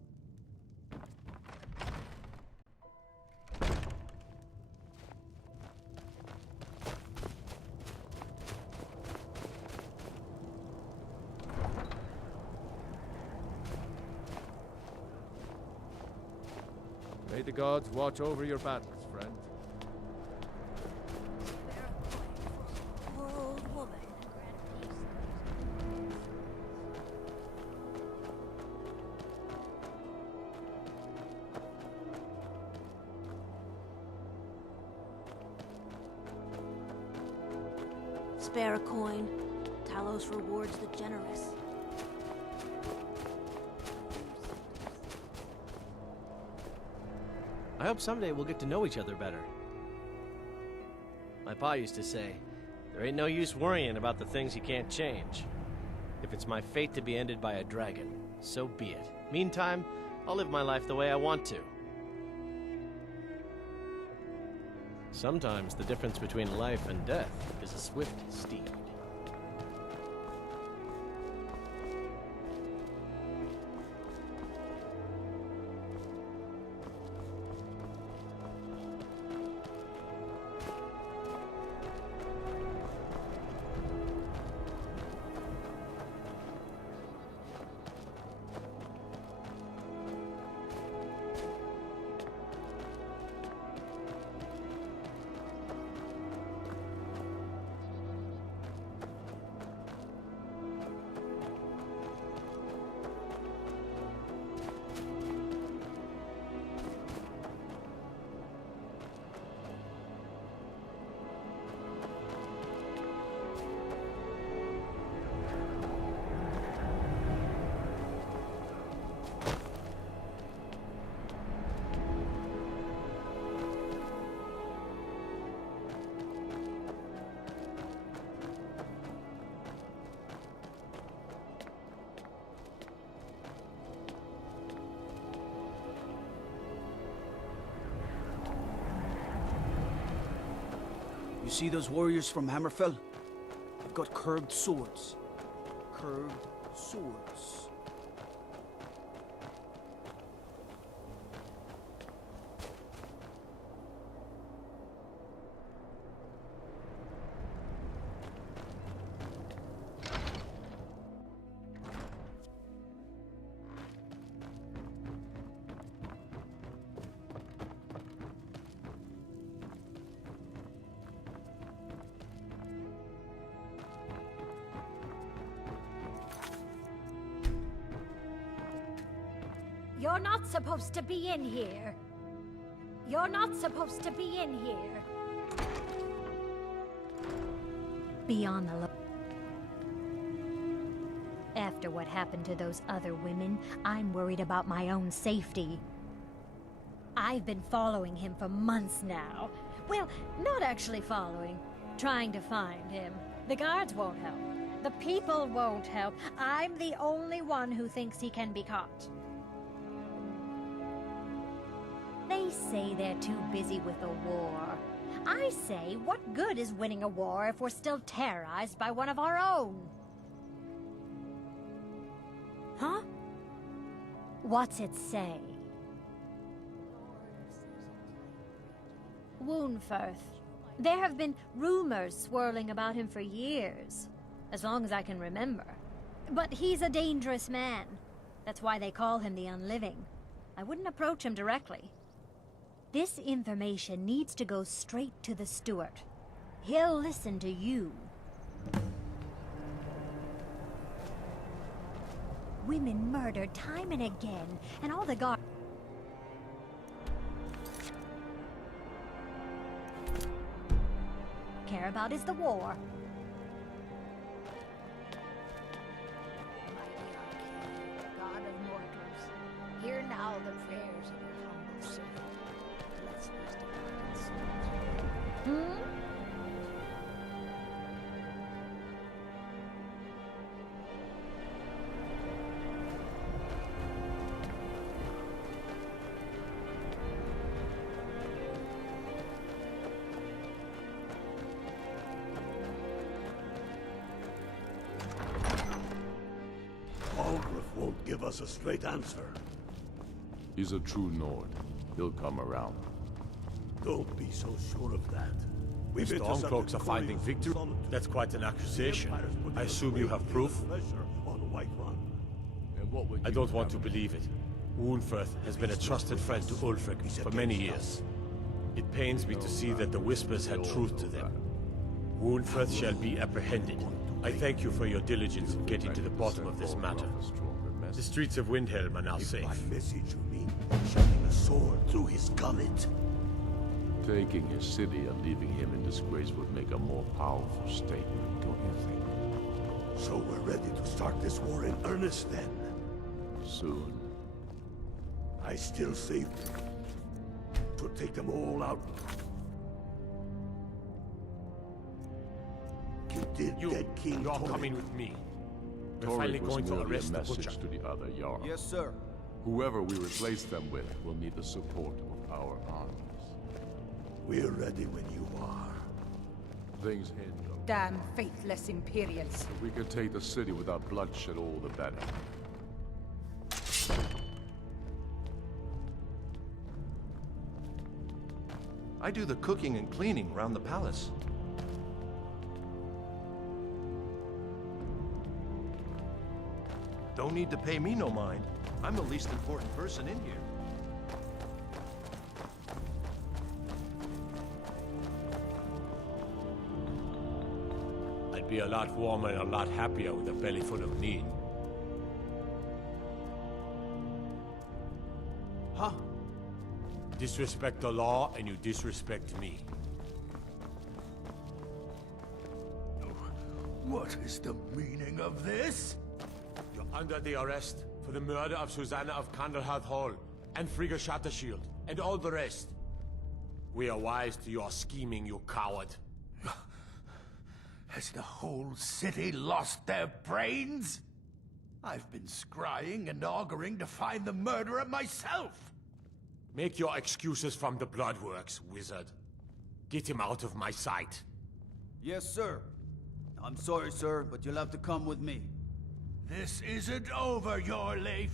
May the gods watch over your battles, friend. Old woman. Spare a coin. Talos rewards the generous. I hope someday we'll get to know each other better. My pa used to say, there ain't no use worrying about the things you can't change. If it's my fate to be ended by a dragon, so be it. Meantime, I'll live my life the way I want to. Sometimes the difference between life and death is a swift steed. You see those warriors from Hammerfell? They've got curved swords. Curved swords. You're not supposed to be in here. You're not supposed to be in here. Be on the look. After what happened to those other women, I'm worried about my own safety. I've been following him for months now. Well, not actually following. Trying to find him. The guards won't help. The people won't help. I'm the only one who thinks he can be caught. They say they're too busy with the war. I say, what good is winning a war if we're still terrorized by one of our own? Huh? What's it say? Windhelm. There have been rumors swirling about him for years, as long as I can remember. But he's a dangerous man. That's why they call him the Unliving. I wouldn't approach him directly. This information needs to go straight to the steward. He'll listen to you. Women murdered time and again, and all the guards care about is the war. Mighty our King, God of mortals, hear now the prayers of your humble servant. Bless these departed souls. Won't give us a straight answer. He's a true Nord. He'll come around. Don't be so sure of that. The Stormcloaks are finding victory? That's quite an accusation. I assume you have proof? I don't want to believe it. Windhelm has been a trusted friend to Ulfric for many years. It pains me to see that the Whispers had truth to them. Windhelm shall be apprehended. I thank you for your diligence in getting to the bottom of this matter. The streets of Windhelm are now safe. By message you mean shoving a sword through his gullet? Taking his city and leaving him in disgrace would make a more powerful statement, don't you think? So we're ready to start this war in earnest then? Soon. I still say to take them all out. You're coming with me. We're finally going to arrest the butcher. To the other Jarl. Yes, sir. Whoever we replace them with will need the support of our armies. We're ready when you are. Things hinge on... Damn faithless Imperials. If we could take the city without bloodshed, all the better. I do the cooking and cleaning around the palace. Don't need to pay me no mind. I'm the least important person in here. I'd be a lot warmer and a lot happier with a belly full of meat. Huh? Disrespect the law and you disrespect me. What is the meaning of this? You're under the arrest for the murder of Susanna of Candlehearth Hall, and Frigga Shattershield, and all the rest. We are wise to your scheming, you coward. Has the whole city lost their brains? I've been scrying and auguring to find the murderer myself. Make your excuses from the Bloodworks, wizard. Get him out of my sight. Yes, sir. I'm sorry, sir, but you'll have to come with me. This isn't over, your Leif.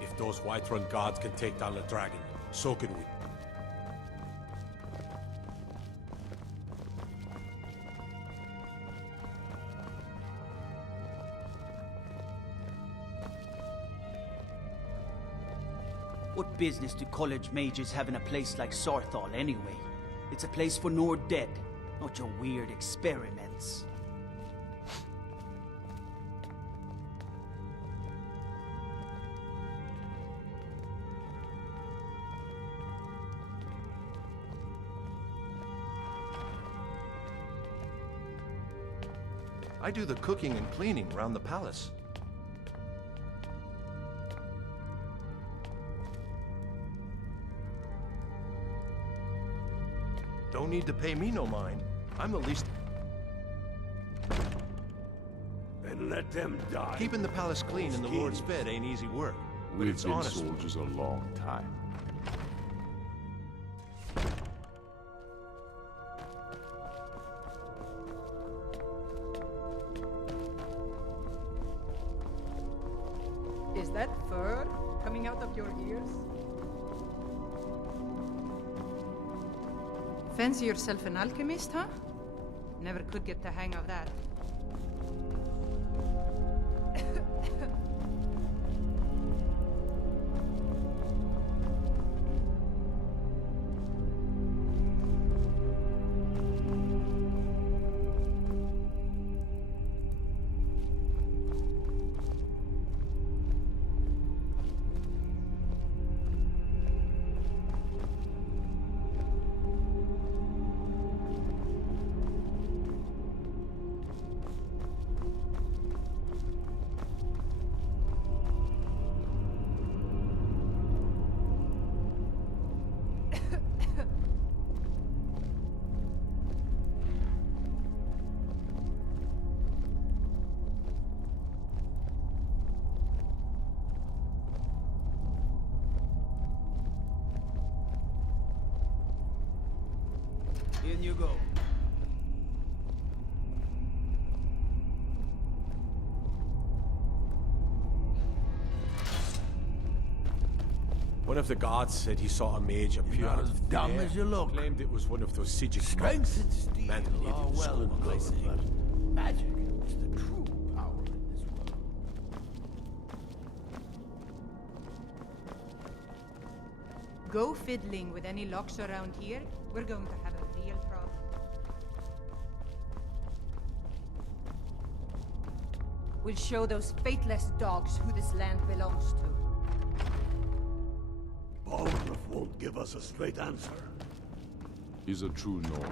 If those Whiterun gods can take down a dragon, so can we. What business do college mages have in a place like Sarthal anyway? It's a place for Nord dead, not your weird experiments. I do the cooking and cleaning around the palace. Don't need to pay me no mind. I'm the least... Then let them die. Keeping the palace clean and the Lord's fed ain't easy work. But We've it's been honest. soldiers a long time. Is that fur coming out of your ears? Fancy yourself an alchemist, huh? Never could get the hang of that. In you go. One of the gods said he saw a mage appear out Not as of dumb thin air. as you look. Claimed it was one of those Sijic Strength and monks. steel Man believed are in the well school, and I good, say. but magic is the true power in this world. Go fiddling with any locks around here. We're going to have a real problem. We'll show those faithless dogs who this land belongs to. Balgruuf won't give us a straight answer. He's a true Nord.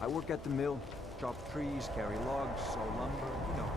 I work at the mill, chop trees, carry logs, saw lumber, you know.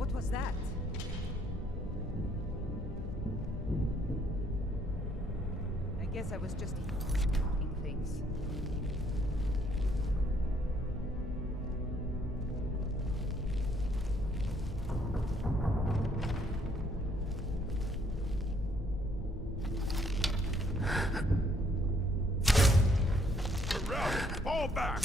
What was that? I guess I was just eating things. Fall back!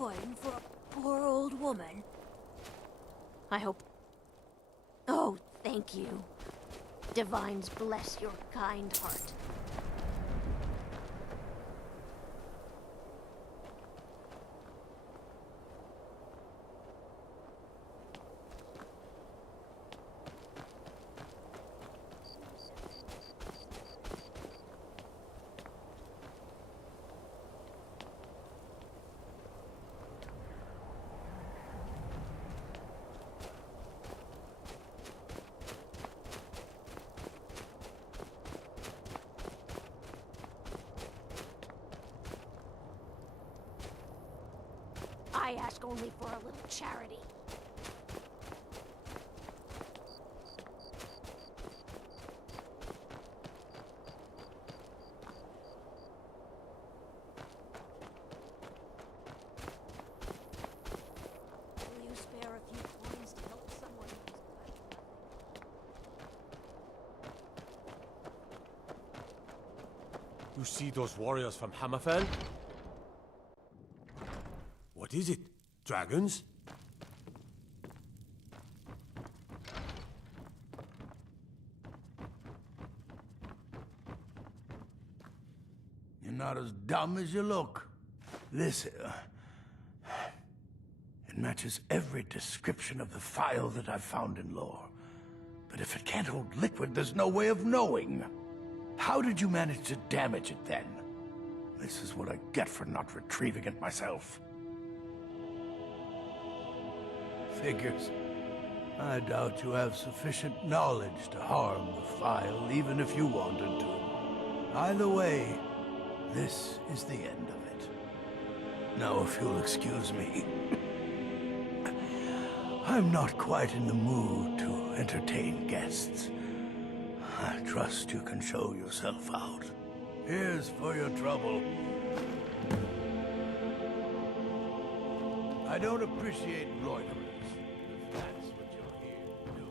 coin for a poor old woman? I hope... Oh, thank you. Divines bless your kind heart. I ask only for a little charity. Will you spare a few coins to help someone who's... You see those warriors from Hammerfell? What is it? Dragons? You're not as dumb as you look. This, it matches every description of the file that I've found in lore. But if it can't hold liquid, there's no way of knowing. How did you manage to damage it then? This is what I get for not retrieving it myself. Figures. I doubt you have sufficient knowledge to harm the file, even if you wanted to. Either way, this is the end of it. Now, if you'll excuse me, I'm not quite in the mood to entertain guests. I trust you can show yourself out. Here's for your trouble. I don't appreciate loiterers. That's what you're here to do.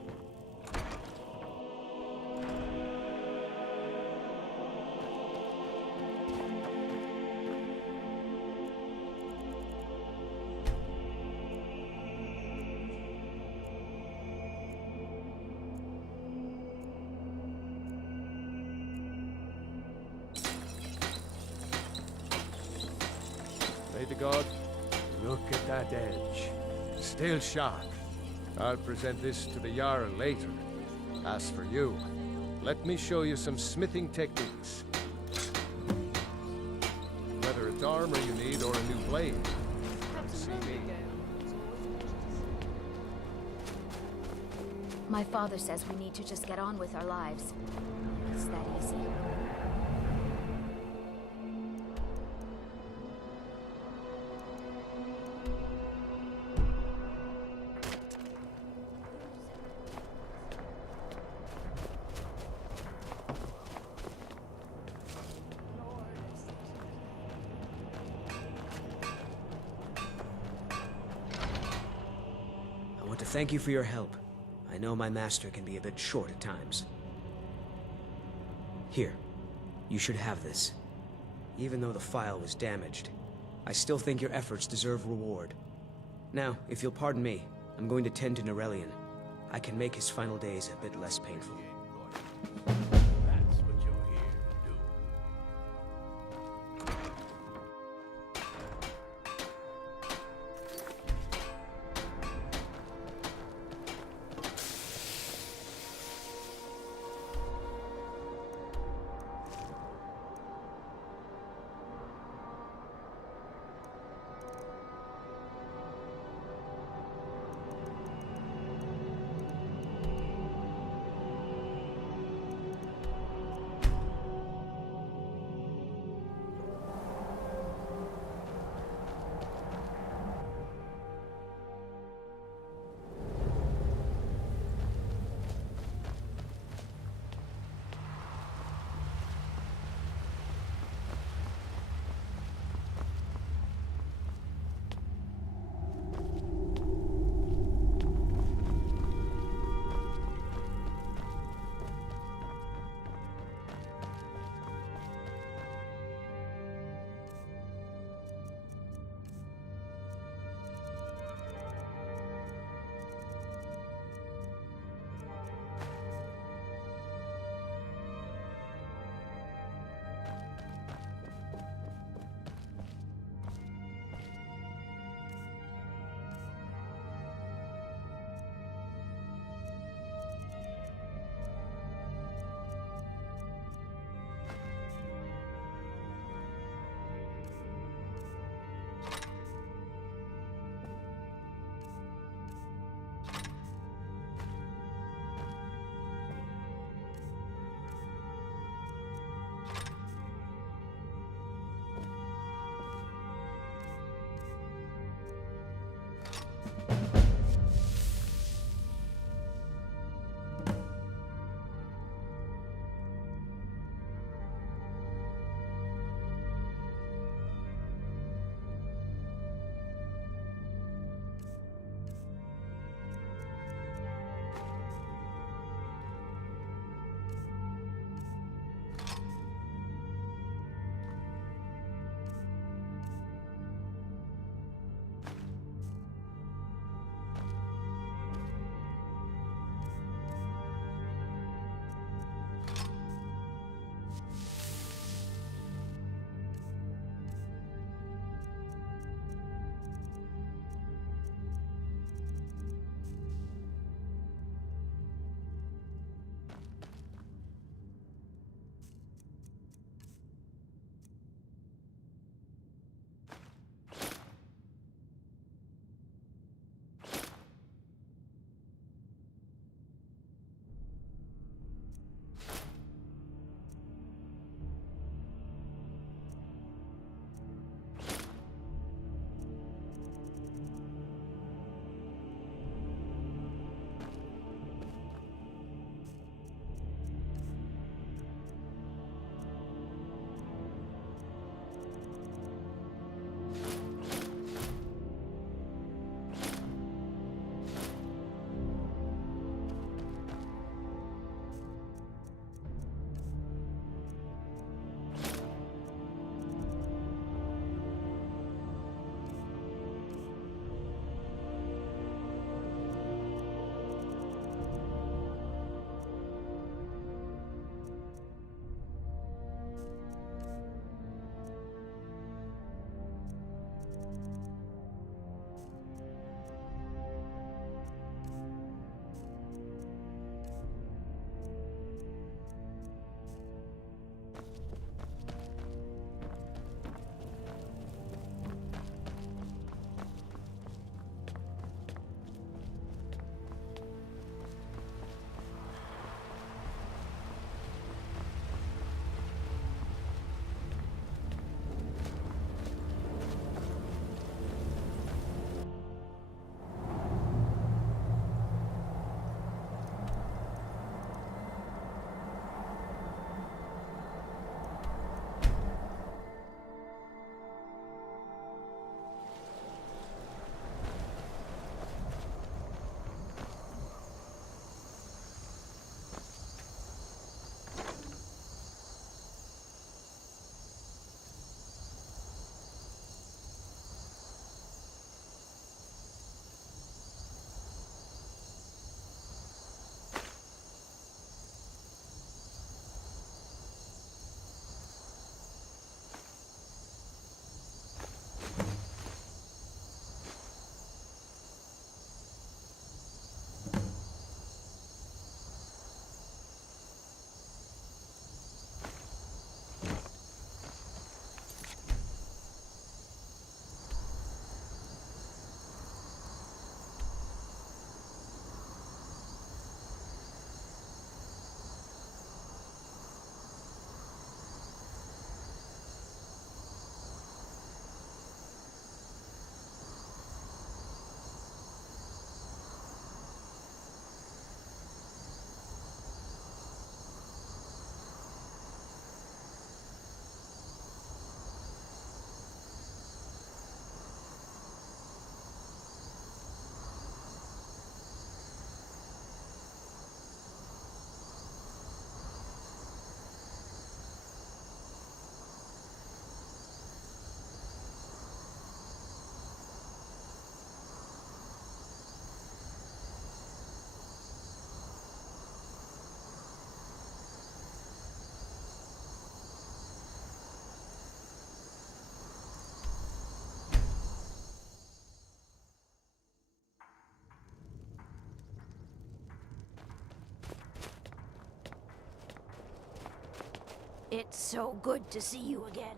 May the god look at that edge. Still sharp. I'll present this to the Jarl later. As for you, let me show you some smithing techniques. Whether it's armor you need or a new blade, come see me. My father says we need to just get on with our lives. It's that easy. I want to thank you for your help. I know my master can be a bit short at times. Here, you should have this. Even though the file was damaged, I still think your efforts deserve reward. Now, if you'll pardon me, I'm going to tend to Norelian. I can make his final days a bit less painful. That's what you're here to do. It's so good to see you again.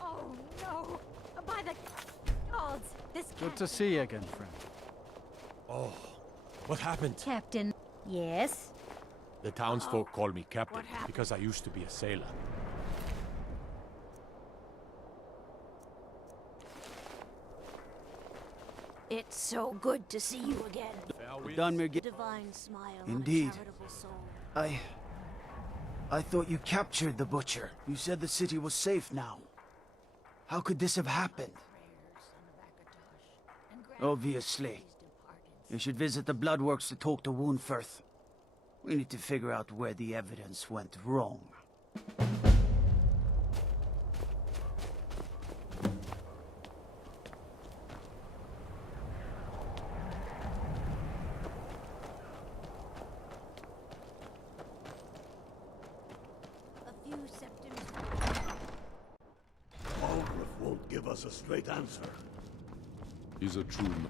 Oh, no! By the gods! This Good to see you again, friend. Oh, what happened? Captain. Yes? The townsfolk call me captain because I used to be a sailor. It's so good to see you again. Dunmer Divine smile Indeed. on a charitable soul. I thought you captured the butcher. You said the city was safe now. How could this have happened? Obviously. You should visit the Bloodworks to talk to Woundfirth. We need to figure out where the evidence went wrong. A few septums. Algrith won't give us a straight answer. He's a true man.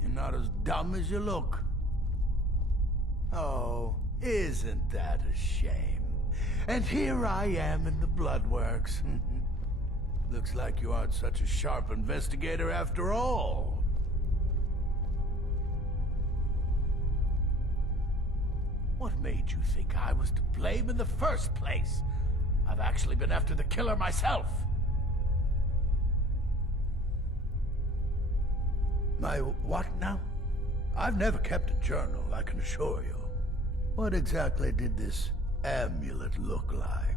You're not as dumb as you look. Oh, isn't that a shame? And here I am in the Bloodworks. Looks like you aren't such a sharp investigator after all. What made you think I was to blame in the first place? I've actually been after the killer myself. My what now? I've never kept a journal, I can assure you. What exactly did this amulet look like?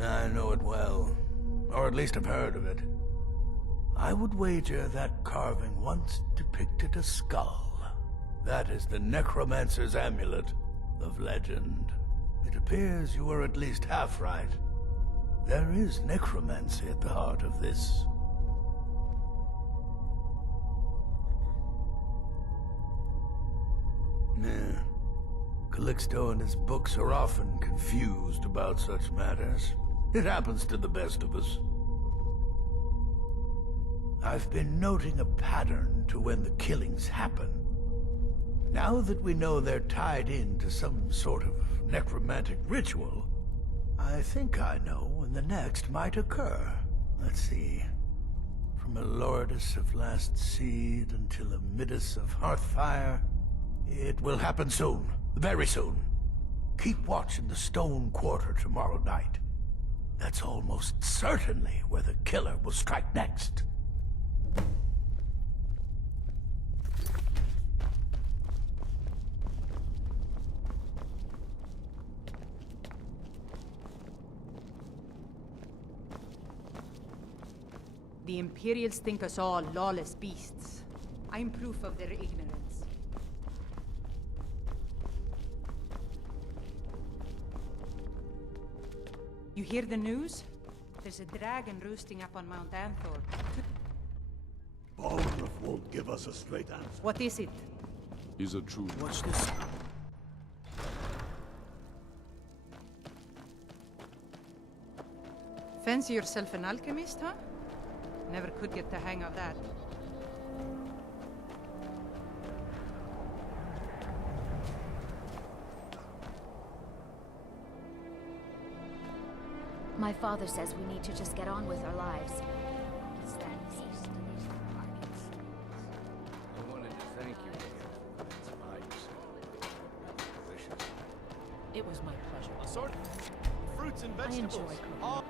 I know it well, or at least I've heard of it. I would wager that carving once depicted a skull. That is the necromancer's amulet of legend. It appears you were at least half right. There is necromancy at the heart of this. Yeah. Calixto and his books are often confused about such matters. It happens to the best of us. I've been noting a pattern to when the killings happen. Now that we know they're tied into some sort of necromantic ritual, I think I know when the next might occur. Let's see. From a Lordus of Last Seed until a Midas of Hearthfire. It will happen soon. Very soon. Keep watch in the Stone Quarter tomorrow night. That's almost certainly where the killer will strike next. The Imperials think us all lawless beasts. I'm proof of their ignorance. You hear the news? There's a dragon roosting up on Mount Anthor. Algrith won't give us a straight answer. What is it? He's a true man. Watch this. Fancy yourself an alchemist, huh? Never could get the hang of that. My father says we need to just get on with our lives. It was my pleasure. Assorted fruits and I vegetables. enjoy cooking. All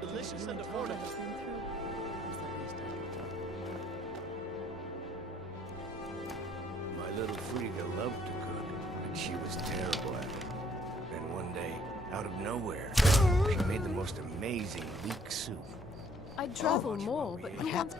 delicious and affordable. My little Frigga loved to cook, but she was terrible at it. Then one day, out of nowhere, she made the most amazing leek soup. I'd travel more, but who wants...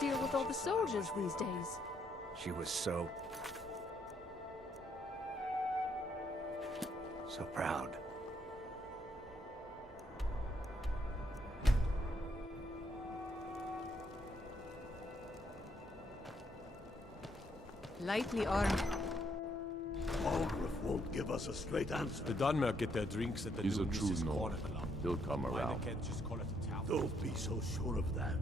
deal with all the soldiers these days? She was so proud. Lightly armed. Aldrich won't give us a straight answer. The Dunmer get their drinks at the He's a new true Mrs. Nord. Corner Club. He'll come Why around. they can't just call it a town? Don't be so sure of that.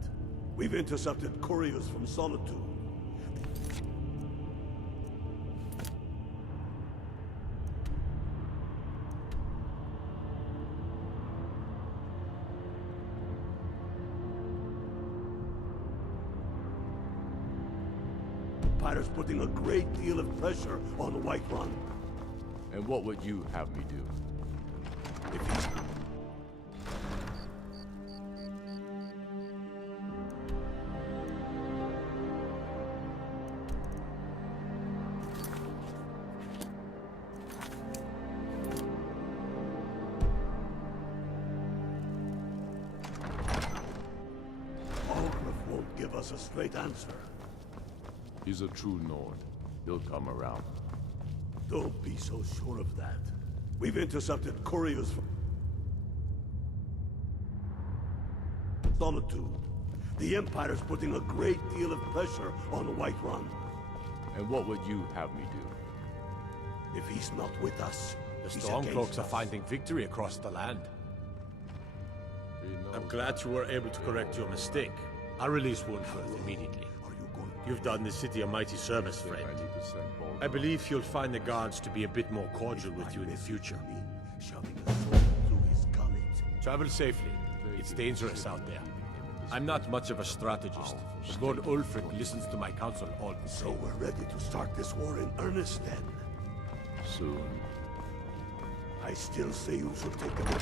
We've intercepted couriers from Solitude. Empire's putting a great deal of pressure on Whiterun. And what would you have me do? If he's... Aldrich won't give us a straight answer. He's a true Nord. He'll come around. Don't be so sure of that. We've intercepted couriers from Solitude. The Empire's putting a great deal of pressure on Whiterun. And what would you have me do? If he's not with us, The he's Stormcloaks against are us. finding victory across the land. I'm glad you were able to correct your mistake. I'll release Windhelm immediately. You've done the city a mighty service, friend. I believe you'll find the guards to be a bit more cordial with you in the future. Travel safely. It's dangerous out there. I'm not much of a strategist. Lord Ulfric listens to my counsel all the So time. we're ready to start this war in earnest then. Soon. I still say you should take a look.